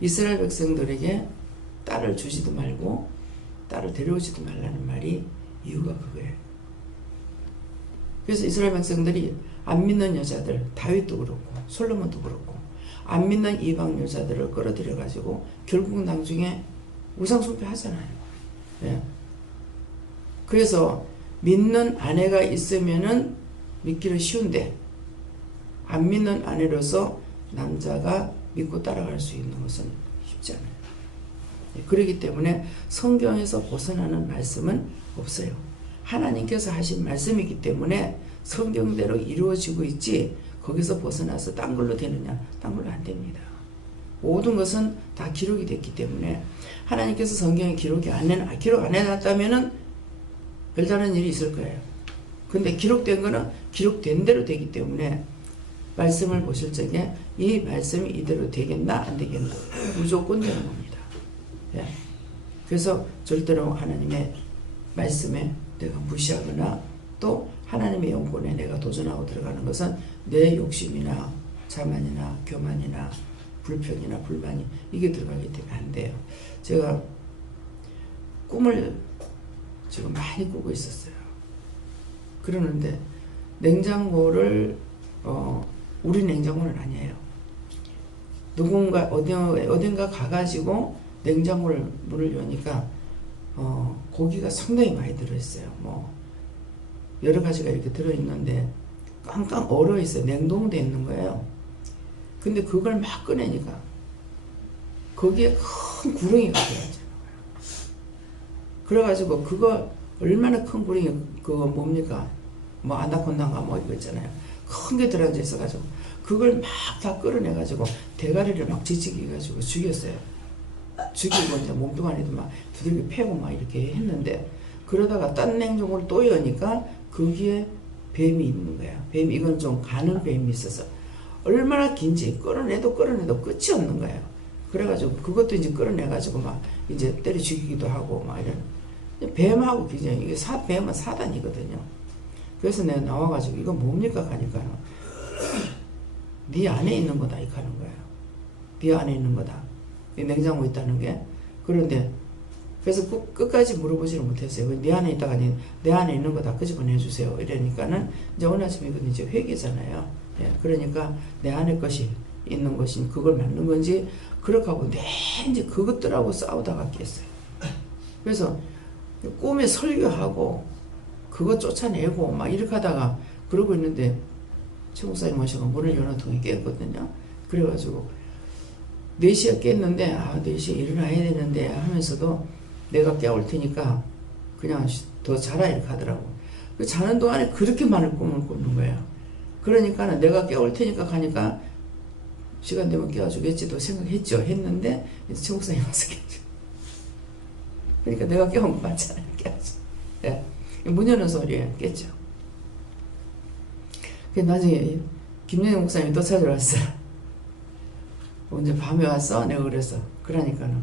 이스라엘 백성들에게 딸을 주지도 말고 딸을 데려오지도 말라는 말이 이유가 그거예요. 그래서 이스라엘 백성들이 안 믿는 여자들, 다윗도 그렇고 솔로몬도 그렇고 안 믿는 이방 여자들을 끌어들여 가지고 결국 나중에 우상 숭배하잖아요. 예. 그래서 믿는 아내가 있으면은 믿기는 쉬운데 안 믿는 아내로서 남자가 믿고 따라갈 수 있는 것은 쉽지 않아요. 예. 그렇기 때문에 성경에서 벗어나는 말씀은 없어요. 하나님께서 하신 말씀이기 때문에 성경대로 이루어지고 있지 거기서 벗어나서 딴 걸로 되느냐? 딴 걸로 안 됩니다. 모든 것은 다 기록이 됐기 때문에 하나님께서 성경에 기록 안 해놨다면은 별다른 일이 있을 거예요. 근데 기록된 거는 기록된 대로 되기 때문에 말씀을 보실 적에 이 말씀이 이대로 되겠나 안 되겠나 무조건 되는 겁니다. 예. 그래서 절대로 하나님의 말씀에 내가 무시하거나 또 하나님의 영권에 내가 도전하고 들어가는 것은 내 욕심이나 자만이나 교만이나 불평이나 불만이 이게 들어가기 때문에 안 돼요. 제가 꿈을 지금 많이 꾸고 있었어요. 그러는데 냉장고를 우리 냉장고는 아니에요. 누군가 어딘가 가가지고 냉장고를 문을 여니까 고기가 상당히 많이 들어있어요. 뭐 여러 가지가 이렇게 들어있는데 깡깡 얼어있어요. 냉동돼 있는 거예요. 근데 그걸 막 꺼내니까 거기에 큰 구렁이가 들어있잖아요. 그래가지고 그거 얼마나 큰 구렁이 그거 뭡니까? 뭐 아나콘다인가 뭐 이거 있잖아요. 큰 게 들어앉아 있어가지고 그걸 막 다 끌어내가지고 대가리를 막 지지기가지고 죽였어요. 죽이고 이제 몸뚱아리도 막 두들겨 패고 막 이렇게 했는데 그러다가 딴 냉장고를 또 여니까 거기에 뱀이 있는 거야. 뱀이 이건 좀 가는 뱀이 있어서 얼마나 긴지 끌어내도 끝이 없는 거예요. 그래가지고 그것도 이제 끌어내가지고 막 이제 때려 죽이기도 하고 막 이런 뱀하고 비전 이게 뱀은 사단이거든요. 그래서 내가 나와가지고 이거 뭡니까 하니까 네 안에 있는 거다 이렇게 하는 거예요. 네 안에 있는 거다. 냉장고에 있다는 게. 그런데 그래서 끝까지 물어보지를 못했어요. 네 안에 있다가 내 안에 있는 거 다 끄집어내주세요. 이러니까는 이제 어느 아침에 이건 이제 회개잖아요. 예, 그러니까 내 안에 것이 있는 것이 그걸 맞는 건지 그렇게 하고 이제 그것들하고 싸우다가 깼어요. 그래서 꿈에 설교하고 그거 쫓아내고 막 이렇게 하다가 그러고 있는데 최 목사님 오셔서 문을 열어두고 깼거든요. 그래가지고 4시에 깼는데 4시에 일어나야 되는데 하면서도 내가 깨울 테니까 그냥 더 자라 이렇게 하더라고. 그 자는 동안에 그렇게 많은 꿈을 꾸는 거예요. 그러니까 내가 깨울 테니까 가니까 시간 되면 깨워주겠지도 생각했죠. 했는데 이제 최 목사님 와서 깨죠. 그러니까 내가 깨운 거 맞잖아요. 깨워줘. 네. 문 여는 소리에 깼죠. 그 나중에 김영희 목사님이 또 찾으러 왔어요. 언제 밤에 왔어? 내가 그랬어. 그러니까는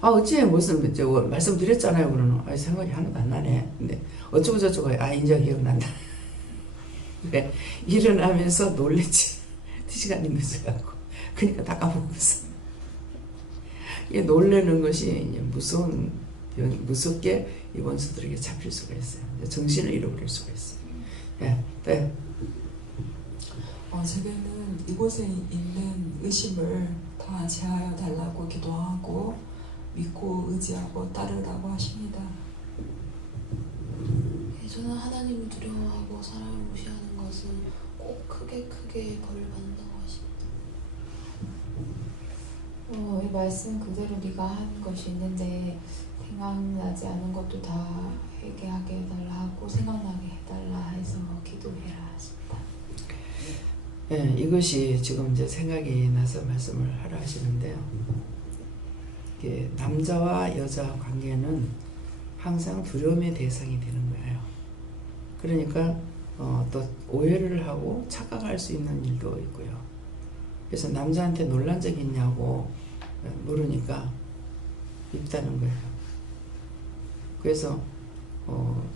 어찌해 무슨 말씀드렸잖아요. 그러는 생각이 하나도 안 나네. 근데 어쩌고 저쩌고 이제 기억난다. 그래 일어나면서 놀랬지. 2시간이 늦어갖고 그러니까 다 까먹었어. 이 놀래는 것이 이제 무섭게 이 원수들에게 잡힐 수가 있어요. 정신을 잃어버릴 수가 있어요. 예, 네. 제게는 이곳에 있는 의심을 다 제하여 달라고 기도하고 믿고 의지하고 따르라고 하십니다. 저는 하나님을 두려워하고 사람을 무시하는 것은 꼭 크게 벌을 받는다고 하십니다. 이 말씀 그대로 네가 한 것이 있는데 생각나지 않은 것도 다 회개하게 해달라 하고 생각나게 해달라 해서 기도해라 하십니다. 예, 이것이 지금 이제 생각이 나서 말씀을 하라 하시는데요. 이게 남자와 여자 관계는 항상 두려움의 대상이 되는 거예요. 그러니까 또 오해를 하고 착각할 수 있는 일도 있고요. 그래서 남자한테 놀란 적이 있냐고 물으니까 있다는 거예요. 그래서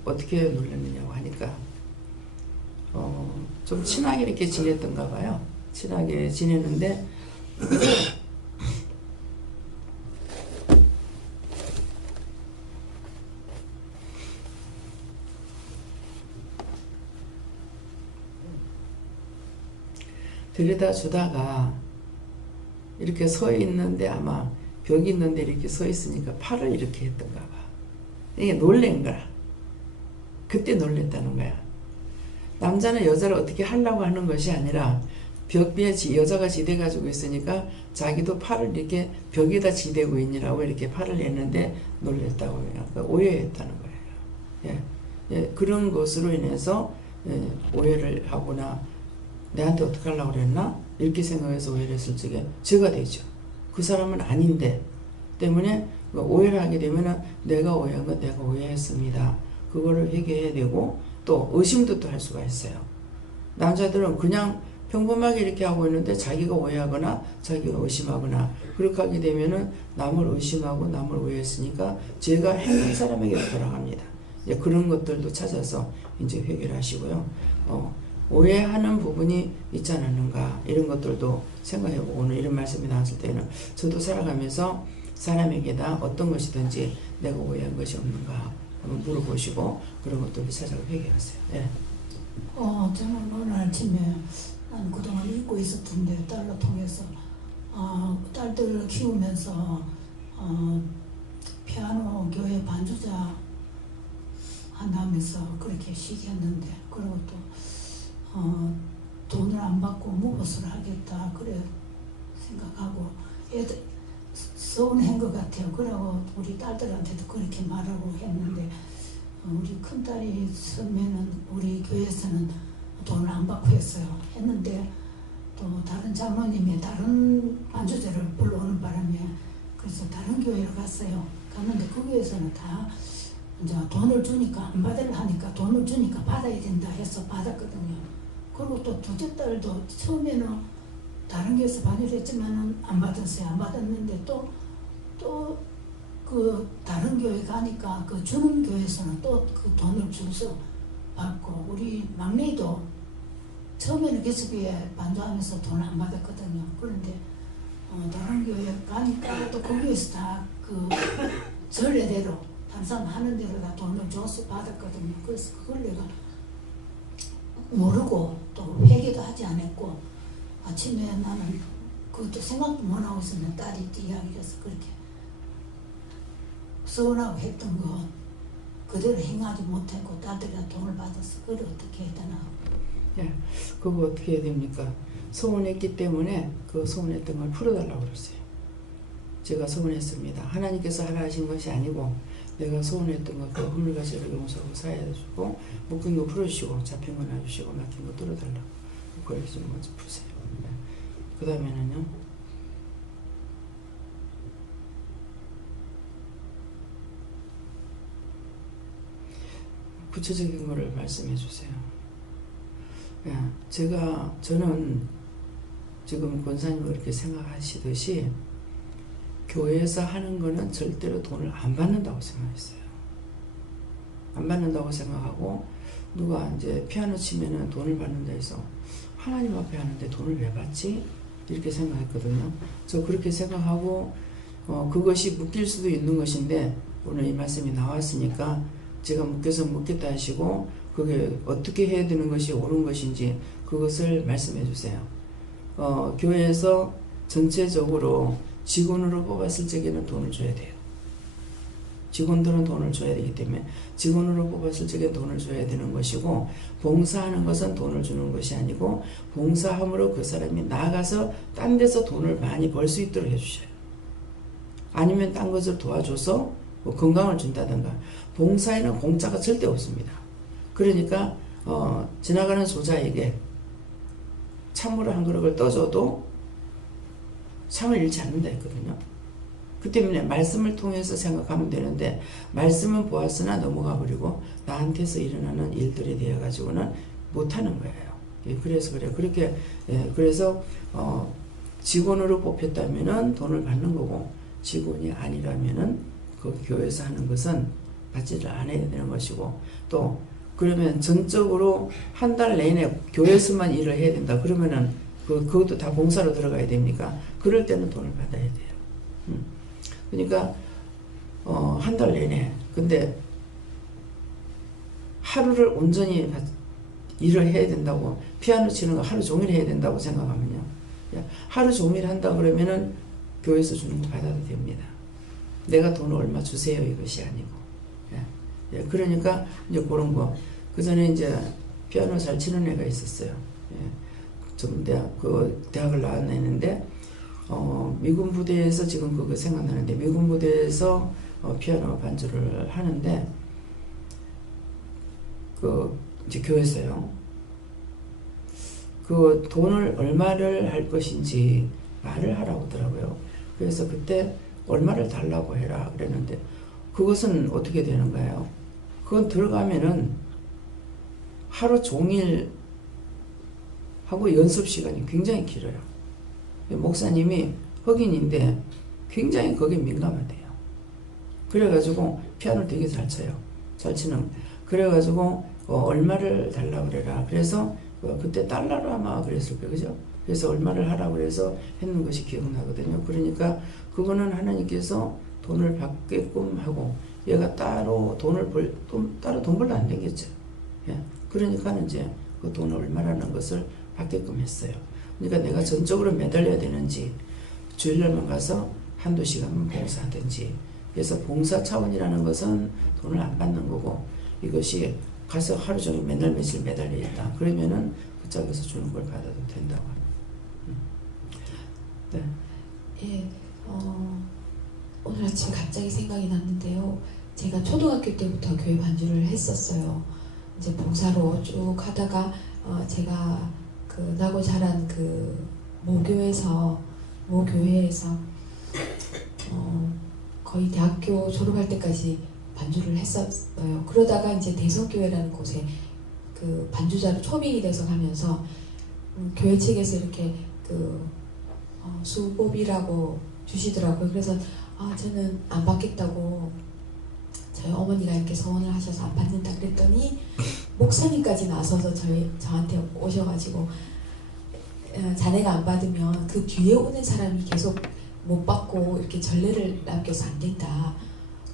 어떻게 놀랐느냐고 하니까 좀 친하게 이렇게 지냈던가 봐요. 친하게 지내는데 들여다 주다가 이렇게 서 있는데 아마 벽이 있는데 이렇게 서 있으니까 팔을 이렇게 했던가 봐. 이게 놀란 거야. 그때 놀랬다는 거야. 남자는 여자를 어떻게 하려고 하는 것이 아니라 벽 위에 여자가 지대가지고 있으니까 자기도 팔을 이렇게 벽에다 지대고 있느라고 이렇게 팔을 냈는데 놀랬다고 해요. 그러니까 오해했다는 거예요. 예, 그런 것으로 인해서 오해를 하거나 내한테 어떻게 하려고 그랬나? 이렇게 생각해서 오해를 했을 적에 죄가 되죠. 그 사람은 아닌데 때문에 오해를 하게 되면 내가 오해한 건 내가 오해했습니다. 그거를 회개해야 되고 또 의심도 또 할 수가 있어요. 남자들은 그냥 평범하게 이렇게 하고 있는데 자기가 오해하거나 자기가 의심하거나 그렇게 하게 되면은 남을 의심하고 남을 오해했으니까 죄가 행한 사람에게 돌아갑니다. 이제 그런 것들도 찾아서 이제 회개를 하시고요. 오해하는 부분이 있지 않았는가 이런 것들도 생각해보고 오늘 이런 말씀이 나왔을 때는 저도 살아가면서 사람에게다 어떤 것이든지 내가 오해한 것이 없는가 한번 물어보시고 그런 것들을 찾아가 회개하세요. 예. 저는 오늘 아침에 난 그동안 잊고 있었던데 딸로 통해서 딸들을 키우면서 피아노 교회 반주자 한다면서 그렇게 시켰는데 그리고 또 돈을 안 받고 무엇을 하겠다 그래 생각하고 애들 서운한 것 같아요. 그러고 우리 딸들한테도 그렇게 말하고 했는데 우리 큰딸이 처음에는 우리 교회에서는 돈을 안 받고 했는데 또 다른 장모님이 다른 반주자를 불러오는 바람에 그래서 다른 교회로 갔어요. 갔는데 그 교회에서는 다 이제 돈을 주니까 안 받으려 하니까 돈을 주니까 받아야 된다 해서 받았거든요. 그리고 또 둘째 딸도 처음에는 다른 교회에서 반주를 했지만은 안 받았어요. 안 받았는데 또 그 다른 교회 가니까 그 주는 교회에서는 또 그 돈을 주서 받고 우리 막내도 처음에는 계속에 반주하면서 돈을 안 받았거든요. 그런데 다른 교회 가니까 또 그 교회에서 다 그 전례대로 다른 사람 하는 대로 다 돈을 줘서 받았거든요. 그래서 그걸 내가 모르고 또 회개도 하지 않았고 아침에 나는 그것도 생각도 못 하고 있었는데 딸이 이야기해서 그렇게 서운하고 했던 거 그대로 행하지 못했고 딸들이 돈을 받아서 그걸 어떻게 해야 되나. 예, 그거 어떻게 해야 됩니까? 서운했기 때문에 그 서운했던 걸 풀어달라고 그랬어요. 제가 서운했습니다. 하나님께서 하라 하신 것이 아니고 내가 서운했던 것, 그 허물과 죄를 용서하고 사해주고 묶인 거 풀어주시고 잡힌 거 놔주시고 막힌 거 뚫어달라고 그걸 좀 먼저 푸세요. 네. 그 다음에는요. 구체적인 거를 말씀해 주세요. 예, 저는 지금 권사님 그렇게 생각하시듯이 교회에서 하는 거는 절대로 돈을 안 받는다고 생각했어요. 안 받는다고 생각하고 누가 이제 피아노 치면은 돈을 받는다 해서 하나님 앞에 하는데 돈을 왜 받지? 이렇게 생각했거든요. 저 그렇게 생각하고 그것이 묶일 수도 있는 것인데 오늘 이 말씀이 나왔으니까 제가 묶여서 묶겠다 하시고 그게 어떻게 해야 되는 것이 옳은 것인지 그것을 말씀해 주세요. 교회에서 전체적으로 직원으로 뽑았을 적에는 돈을 줘야 돼요. 직원들은 돈을 줘야 되기 때문에 직원으로 뽑았을 적에 돈을 줘야 되는 것이고 봉사하는 것은 돈을 주는 것이 아니고 봉사함으로 그 사람이 나아가서 딴 데서 돈을 많이 벌 수 있도록 해주셔요. 아니면 딴 것을 도와줘서 뭐 건강을 준다든가 봉사에는 공짜가 절대 없습니다. 그러니까 지나가는 소자에게 찬물을 한 그릇을 떠줘도 참을 잃지 않는다 했거든요. 그 때문에 말씀을 통해서 생각하면 되는데 말씀은 보았으나 넘어가 버리고 나한테서 일어나는 일들에 대해 가지고는 못하는 거예요. 예, 그래서 그래. 그렇게, 예, 그래서, 직원으로 뽑혔다면은 돈을 받는 거고, 직원이 아니라면은 그 교회에서 하는 것은 받지를 않아야 되는 것이고, 또, 그러면 전적으로 한 달 내내 교회에서만 일을 해야 된다. 그러면은 그것도 다 봉사로 들어가야 됩니까? 그럴 때는 돈을 받아야 돼요. 그러니까, 한 달 내내. 근데 하루를 온전히 일을 해야 된다고, 피아노 치는 거 하루 종일 해야 된다고 생각하면요. 하루 종일 한다 그러면은 교회에서 주는 거 받아도 됩니다. 내가 돈을 얼마 주세요 이것이 아니고. 예, 그러니까 이제 그런 거. 그 전에 이제 피아노 잘 치는 애가 있었어요. 예, 좀 대학을 나왔는데, 미군 부대에서 지금 그거 생각나는데, 미군 부대에서 피아노 반주를 하는데, 이제 교회에서요. 그 돈을 얼마를 할 것인지 말을 하라고 하더라고요. 그래서 그때 얼마를 달라고 해라 그랬는데, 그것은 어떻게 되는 거예요? 그건 들어가면은 하루 종일 하고 연습 시간이 굉장히 길어요. 목사님이 흑인인데 굉장히 거기에 민감하대요. 그래가지고 피아노를 되게 잘 쳐요. 잘 치는. 그래가지고 얼마를 달라고 그래라. 그래서 그때 달러로 아마 그랬을 거예요. 그죠? 그래서 얼마를 하라고 그래서 했는 것이 기억나거든요. 그러니까 그거는 하나님께서 돈을 받게끔 하고, 얘가 따로 따로 돈 벌러 안 되겠죠. 예. 그러니까 이제 그 돈을 얼마라는 것을 받게끔 했어요. 그러니까 내가 전적으로 매달려야 되는지, 주일날만 가서 한두 시간만 봉사하든지. 그래서 봉사 차원이라는 것은 돈을 안 받는 거고, 이것이 가서 하루 종일 맨날 며칠 매달려 있다. 그러면은 그 짝에서 주는 걸 받아도 된다고 합니다. 네. 예, 오늘 아침 갑자기 생각이 났는데요. 제가 초등학교 때부터 교회 반주를 했었어요. 이제 봉사로 쭉 하다가 제가 그 나고 자란 그 모교회에서 거의 대학교 졸업할 때까지 반주를 했었어요. 그러다가 이제 대성교회라는 곳에 그 반주자로 초빙이 돼서 가면서 교회 측에서 이렇게 그 수고비라고 주시더라고요. 그래서 저는 안 받겠다고, 저희 어머니가 이렇게 서원을 하셔서 안 받는다 그랬더니 목사님까지 나서서 저한테 오셔가지고, 자네가 안 받으면 그 뒤에 오는 사람이 계속 못 받고 이렇게 전례를 남겨서 안 된다.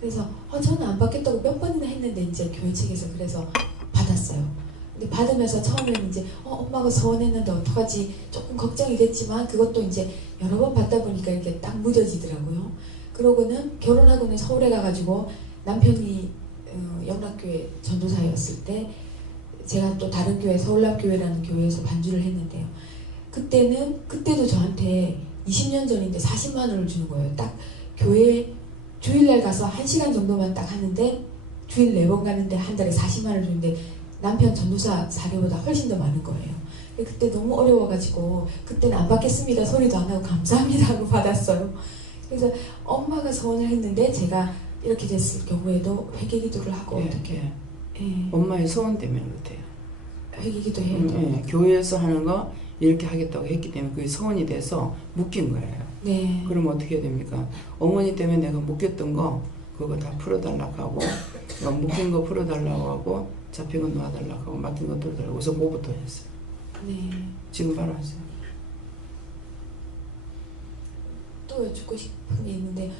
그래서 저는 안 받겠다고 몇 번이나 했는데 이제 교회 측에서 그래서 받았어요. 근데 받으면서 처음에는 이제 엄마가 서원했는데 어떡하지 조금 걱정이 됐지만, 그것도 이제 여러 번 받다 보니까 이렇게 딱 묻어지더라고요. 그러고는 결혼하고는 서울에 가가지고 남편이 영락교회 전도사였을 때 제가 또 다른 교회, 서울남교회라는 교회에서 반주를 했는데요. 그때도 저한테 20년 전인데 40만 원을 주는 거예요. 딱 교회 주일날 가서 1시간 정도만 딱 하는데, 주일 4번 가는데 한 달에 40만 원을 주는데 남편 전도사 사례보다 훨씬 더 많은 거예요. 그때 너무 어려워가지고 그때는 안 받겠습니다 소리도 안 하고 감사합니다 하고 받았어요. 그래서 엄마가 서원을 했는데 제가 이렇게 됐을 경우에도 회개기도를 하고 어떻게 엄마의 소원 때문에 그렇대요. 회개기도 해야 돼요. 교회에서 하는 거 이렇게 하겠다고 했기 때문에 그게 소원이 돼서 묶인 거예요. 네. 그럼 어떻게 됩니까? 어머니 때문에 내가 묶였던 거 그거 다 풀어달라고 하고, 묶인 거 풀어달라고 하고, 잡힌 거 놔달라고 하고, 맡긴 거 들어달라고 해서 뭐부터 했어요. 네. 지금 바로 하세요. 또 여쭙고 싶은 게 있는데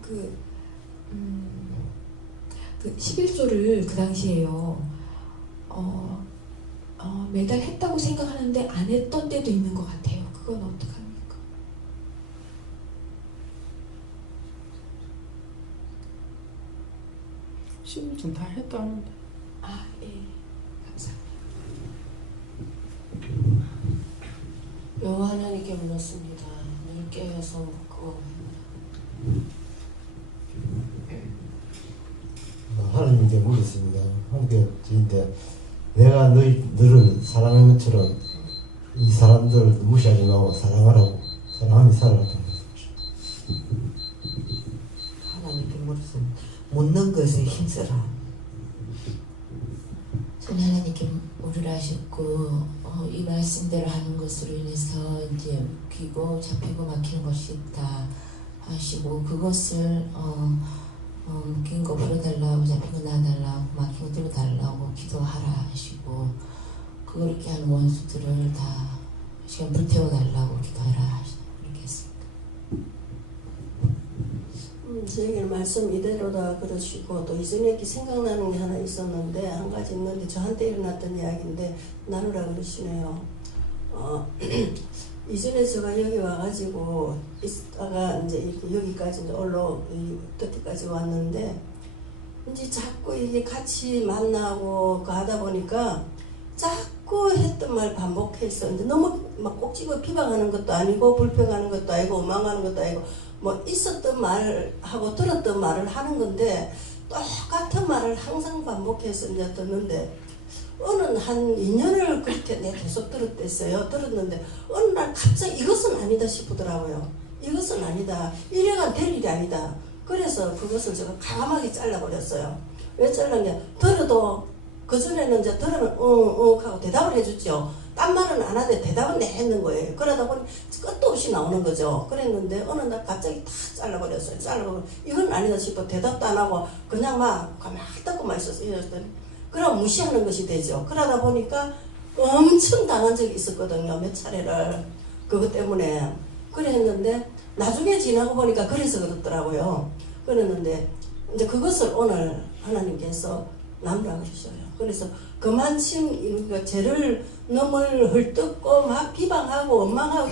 그 11조를 그 당시에요. 매달 했다고 생각하는데 안 했던 때도 있는 것 같아요. 그건 어떡합니까? 좀 다 했다는데. 예. 감사합니다. 여호와 하나님께 물었습니다. 늘 깨어서 묻고. 하나님께 물었습니다. 하나님께 저한테 내가 너를 사랑하는 것처럼 이 사람들을 무시하지 말고 사랑하라고, 사랑하며 살아라고. 하나님께 물었습니다. 묻는 것에 힘쓰라. 하나님께 물으라 말씀하셨고 이 말씀대로 하는 것으로 인해서 이제 웃기고 잡히고 막히는 것이 있다 하시고 그것을 웃긴 거 풀어달라고 잡힌 거 놔달라고 막힌 거 들어달라고 기도하라 하시고 그렇게 하는 원수들을 다 시간 불태워달라고 기도해라 이렇게 했습니다. 저에게는 말씀 이대로다 그러시고 또 이전에 생각나는 게 하나 있었는데 한 가지 있는데 저한테 일어났던 이야기인데 나누라 그러시네요. 이전에 제가 여기 와가지고 있다가 이제 여기까지 이제 끝에까지 왔는데 이제 자꾸 이게 같이 만나고 하다 보니까 자꾸 했던 말 반복해서 이제 너무 막 꼭 집어 비방하는 것도 아니고 불평하는 것도 아니고 원망하는 것도 아니고 뭐 있었던 말하고 들었던 말을 하는 건데 똑같은 말을 항상 반복해서 이제 듣는데 어느 한 2년을 그렇게 내가 계속 들었는데 어느 날 갑자기 이것은 아니다 싶더라고요. 이것은 아니다. 이래가 될 일이 아니다. 그래서 그것을 제가 과감하게 잘라버렸어요. 왜 잘랐냐? 들어도 그전에는 이제 들으면 하고 대답을 해줬죠. 딴 말은 안 하되 대답은 내 했는 거예요. 그러다 보니 끝도 없이 나오는 거죠. 그랬는데 어느 날 갑자기 다 잘라버렸어요. 이건 아니다 싶어 대답도 안 하고 그냥 막 가만히 듣고만 있었어요. 그럼 무시하는 것이 되죠. 그러다 보니까 엄청 당한 적이 있었거든요. 몇 차례를. 그것 때문에. 그랬는데 나중에 지나고 보니까 그래서 그렇더라고요. 그랬는데 이제 그것을 오늘 하나님께서 남으라 그러셔요. 그래서 그만큼 죄를 넘을 헐뜯고 막 비방하고 원망하고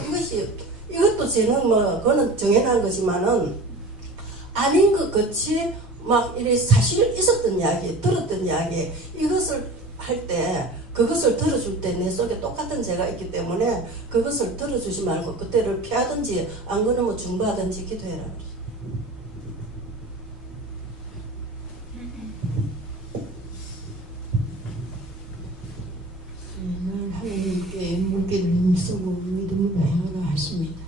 이것도 죄는 뭐 그거는 정해놓은 거지만은 아닌 것 같이 막 이래 사실 있었던 이야기, 들었던 이야기 이것을 할 때 그것을 들어줄 때 내 속에 똑같은 죄가 있기 때문에 그것을 들어주지 말고 그때를 피하든지 안 그러면 중보하든지 기도해라. 하나님께 무게를 힘쓰고 믿음으로 행하라 하십니다.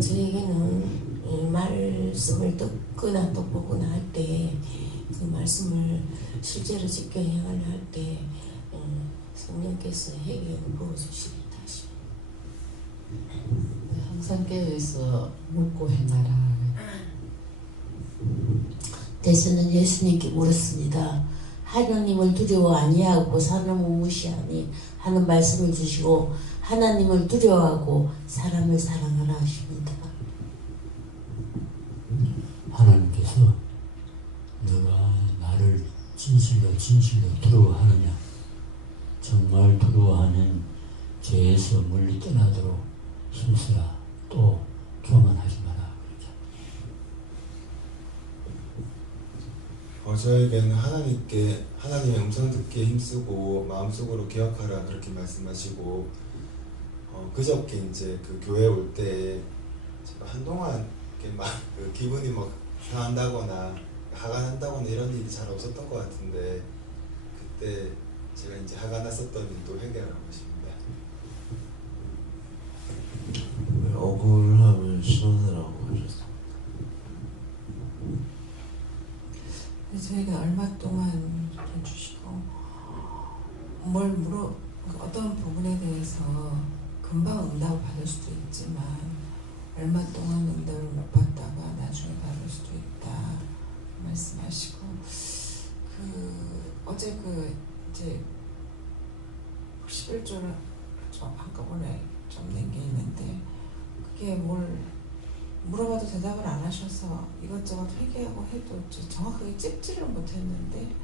저에게는 이 말씀을 듣거나 또 보거나 할 때 그 말씀을 실제로 지켜 행하려 할 때 성령께서 해결을 부어주십니다. 항상 깨어있어 묻고 행하라. 대신은 예수님께 물었습니다. 하나님을 두려워 아니하고 사람을 무시하니 하는 말씀을 주시고 하나님을 두려워하고 사람을 사랑하라 하십니다. 하나님께서 너가 나를 진실로 두려워하느냐, 정말 두려워하는 죄에서 멀리 떠나도록 힘쓰라. 또 교만하지 마라. 저에게는 하나님의 음성 듣기에 힘쓰고 마음속으로 기억하라 그렇게 말씀하시고 그저께 이제 그 교회 올 때 제가 한동안 이렇게 막 그 기분이 막 상한다거나 화가 난다거나 이런 일이 잘 없었던 것 같은데 그때 제가 이제 화가 났었던 일도 해결하고 싶습니다. 억울하면 손해라고 하셨어요. 저희가 얼마 동안 해주시고 어떤 부분에 대해서 금방 응답을 받을 수도 있지만 얼마 동안 응답을 못 받다가 나중에 받을 수도 있다 말씀하시고 어제 이제 11조를 좀 한꺼번에 좀 낸 게 있는데 그게 뭘 물어봐도 대답을 안 하셔서 이것저것 회개하고 해도 정확하게 찝지를 못했는데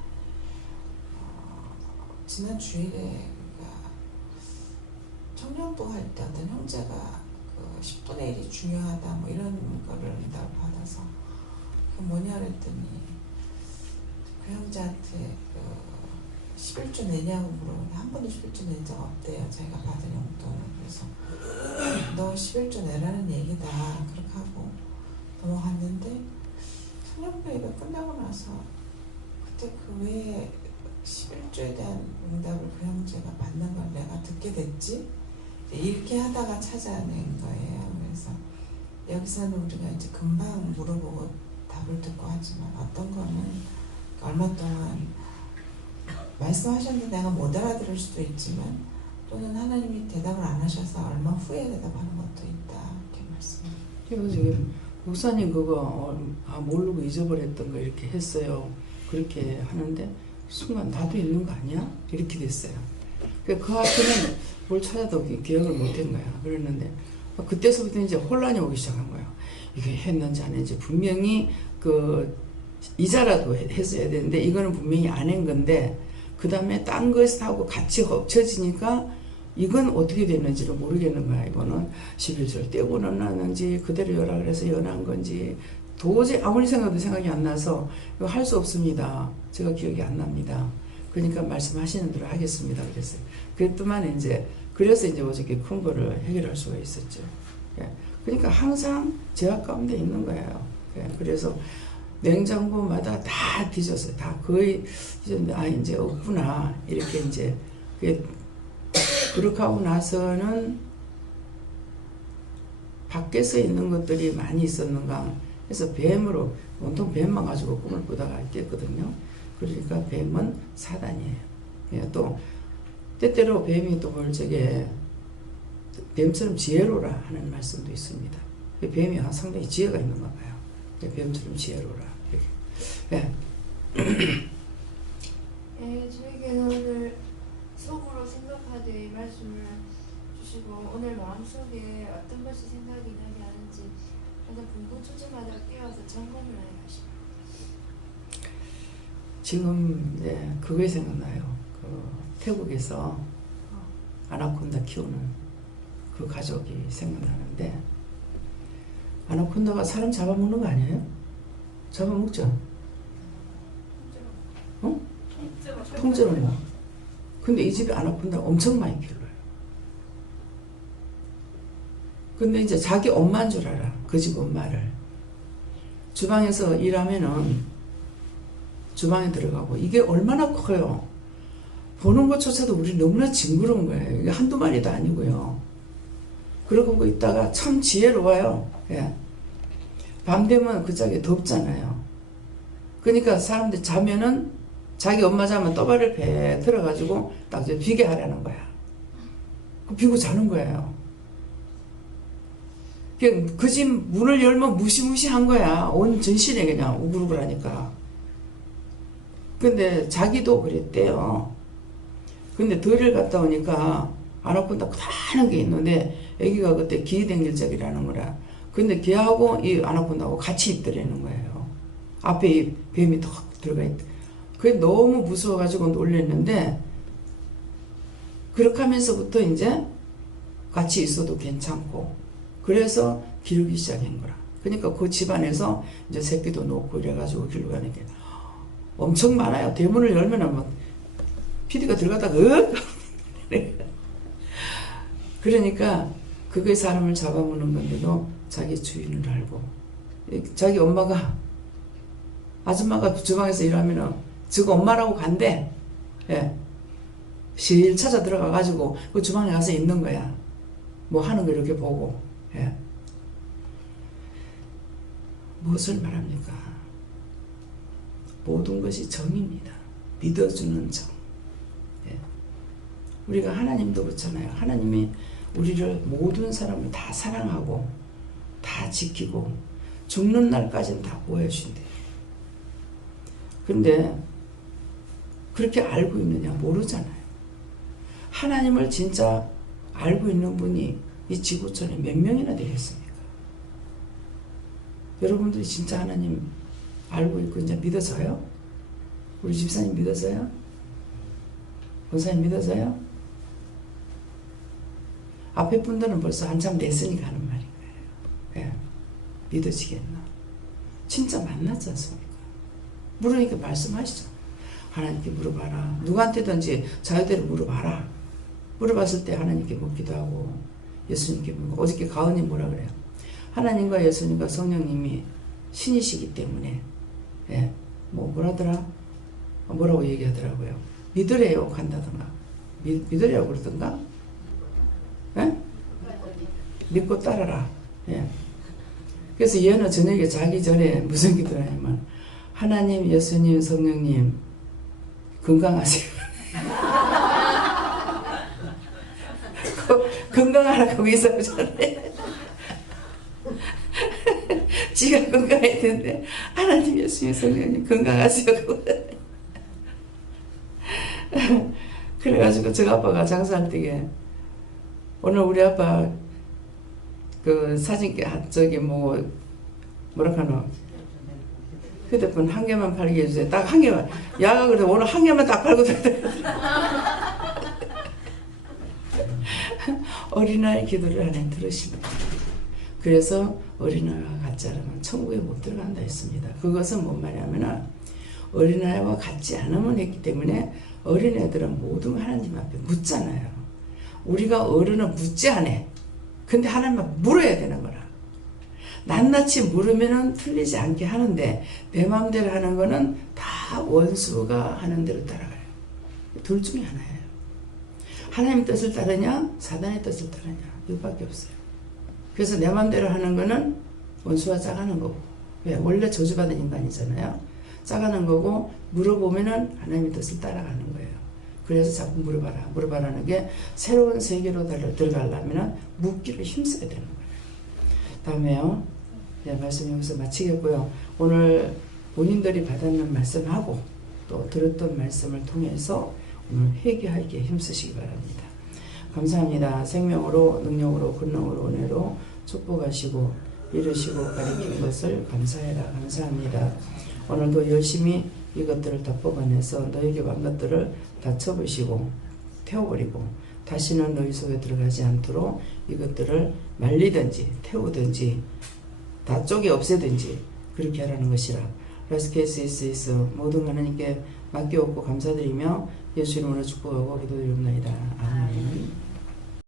지난 주일에 청년부 할 때 어떤 형제가 그 10분의 1이 중요하다 뭐 이런 거를 응답을 받아서 그 뭐냐 그랬더니 그 형제한테 11조 내냐고 물어보는데 한 번도 11조 낸 적 없대요. 자기가 받은 용돈을. 그래서 너 11조 내라는 얘기다 그렇게 하고 넘어갔는데 청년부 예배 끝나고 나서 그때 그 외에 11조에 대한 응답을 그 형제가 받는 걸 내가 듣게 됐지? 이렇게 하다가 찾아낸 거예요. 그래서 여기서는 우리가 이제 금방 물어보고 답을 듣고 하지만 어떤 거는 얼마 동안 말씀하셨는데 내가 못 알아들을 수도 있지만 또는 하나님이 대답을 안 하셔서 얼마 후에 대답하는 것도 있다 이렇게 말씀해요. 그래서 지금 목사님 그거 모르고 잊어버렸던 거 이렇게 했어요. 그렇게 하는데 순간 나도 있는 거 아니야? 이렇게 됐어요. 그 앞에는 뭘 찾아도 기억을 못한 거야. 그랬는데 그때서부터 이제 혼란이 오기 시작한 거예요. 이게 했는지 안 했는지 분명히 그 이자라도 했어야 되는데 이거는 분명히 안 한 건데 그 다음에 딴 것하고 같이 겹쳐지니까 이건 어떻게 됐는지를 모르겠는 거야. 이거는 11절 떼고 넣었는지 그대로 열라 그래서 연한 건지 도저히 아무리 생각도 생각이 안 나서 이거 할 수 없습니다. 제가 기억이 안 납니다. 그러니까 말씀하시는 대로 하겠습니다. 그랬어요. 그랬더만 이제 그래서 이제 어저께 큰 거를 해결할 수가 있었죠. 예. 그러니까 항상 제약 가운데 있는 거예요. 예. 그래서 냉장고마다 다 뒤졌어요. 다 거의 뒤졌는데 이제 없구나 이렇게 이제 그렇게 하고 나서는 밖에서 있는 것들이 많이 있었는가 해서 뱀으로 온통 뱀만 가지고 꿈을 꾸다가 깼거든요. 그러니까 뱀은 사단이에요. 예, 또 때때로 뱀이 또 뭘 저게 뱀처럼 지혜로라 하는 말씀도 있습니다. 뱀이 상당히 지혜가 있는가 봐요. 뱀처럼 지혜로라. 예. 예, 저에게는 오늘 속으로 생각하되 말씀을 주시고 오늘 마음속에 어떤 것이 생각이 나게 하는지 항상 분분초점마다 깨어서 점검을 하게 하십니다. 지금 그게 생각나요. 그 태국에서 아나콘다 키우는 그 가족이 생각나는데 아나콘다가 사람 잡아먹는 거 아니에요? 잡아먹죠? 어? 통째로 먹어. 근데 이 집에 아나콘다 엄청 많이 길러요. 근데 이제 자기 엄마인 줄 알아. 그 집 엄마를. 주방에서 일하면은 주방에 들어가고 이게 얼마나 커요. 보는 것조차도 우리 너무나 징그러운 거예요. 이게 한두 마리도 아니고요. 그러고 있다가 참 지혜로워요. 예. 밤 되면 그 자리에 덥잖아요. 그러니까 사람들 자면은 자기 엄마 자면 떠발을 배 들어가지고 딱 비게 하라는 거야. 비고 자는 거예요. 그 집 문을 열면 무시무시한 거야. 온 전신에 그냥 우글우글하니까. 근데 자기도 그랬대요. 근데 덜을 갔다 오니까 아나콘다 크다는 게 있는데 애기가 그때 기den길적이라는 거라. 근데 걔하고 이 아나콘다하고 같이 있더라는 거예요. 앞에 이 뱀이 턱 들어가 있대. 그게 너무 무서워가지고 놀랬는데 그렇게 하면서부터 이제 같이 있어도 괜찮고 그래서 기르기 시작한 거라. 그러니까 그 집안에서 이제 새끼도 놓고 이래가지고 기르고 가는 게 엄청 많아요. 대문을 열면은 막 PD가 들어가다가 그러니까 그게 사람을 잡아먹는 건데도 자기 주인을 알고 자기 엄마가 아줌마가 주방에서 일하면은 저거 엄마라고 간대. 예. 실 찾아 들어가가지고 그 주방에 가서 있는 거야. 뭐 하는 거 이렇게 보고. 예. 무엇을 말합니까? 모든 것이 정입니다. 믿어주는 정. 예. 우리가 하나님도 그렇잖아요. 하나님이 우리를 모든 사람을 다 사랑하고 다 지키고 죽는 날까지는 다 보여주신대요. 근데 그렇게 알고 있느냐 모르잖아요. 하나님을 진짜 알고 있는 분이 이 지구촌에 몇 명이나 되겠습니까? 여러분들이 진짜 하나님 알고 있고 이제 믿어져요? 우리 집사님 믿어져요? 권사님 믿어져요? 앞에 분들은 벌써 한참 됐으니까 하는 말인 거예요. 예. 믿어지겠나? 진짜 만났지 않습니까? 물으니까 말씀하시죠. 하나님께 물어봐라. 누구한테든지 자유대로 물어봐라. 물어봤을 때 하나님께 묻기도 하고 예수님께 묻고 어저께 가은이 뭐라 그래요? 하나님과 예수님과 성령님이 신이시기 때문에 예, 뭐라더라? 뭐라고 얘기하더라고요. 믿으래요 간다던가 믿으래요 그러던가 예? 믿고 따라라. 예. 그래서 얘는 저녁에 자기 전에 무슨 기도를 하냐면 하나님, 예수님, 성령님 건강하세요. 건강하라고 의사잖아요. 지가 건강해야 되는데 하나님, 예수님, 성령님 건강하세요. 그래가지고 저 아빠가 장사할 때에 오늘 우리 아빠 그 사진 저기 뭐라 카노 휴대폰 한 개만 팔게 해주세요. 딱 한 개만. 야가 그래서 오늘 한 개만 딱 팔고 어린아이 기도를 하나님 들으십니다. 그래서 어린아이와 같지 않으면 천국에 못 들어간다 했습니다. 그것은 뭔 말이냐면 어린아이와 같지 않으면 했기 때문에 어린애들은 모든 하나님 앞에 묻잖아요. 우리가 어른은 묻지 않아. 근데 하나님은 물어야 되는 거라. 낱낱이 물으면 틀리지 않게 하는데 내 마음대로 하는 거는 다 원수가 하는 대로 따라가요. 둘 중에 하나예요. 하나님 뜻을 따르냐 사단의 뜻을 따르냐 이거밖에 없어요. 그래서 내 마음대로 하는 거는 원수가 짜가는 거고, 왜? 원래 저주받은 인간이잖아요. 짜가는 거고, 물어보면은 하나님의 뜻을 따라가는 거예요. 그래서 자꾸 물어봐라는 게 새로운 세계로 들어가려면 묻기를 힘써야 되는 거예요. 다음에요. 네, 말씀 여기서 마치겠고요. 오늘 본인들이 받았는 말씀하고 또 들었던 말씀을 통해서 오늘 회개하기에 힘쓰시기 바랍니다. 감사합니다. 생명으로, 능력으로, 권능으로, 은혜로 축복하시고 이루시고 가리킨 것을 감사해라. 감사합니다. 오늘도 열심히 이것들을 다 뽑아내서 너에게 왕 것들을 다 쳐부시고 태워버리고 다시는 너희 속에 들어가지 않도록 이것들을 말리든지 태우든지 다 쪼개 없애든지 그렇게 하라는 것이라. 라스케이스 모든 하나님께 맡겨오고 감사드리며 예수 이름으로 축복하고 기도드립니다.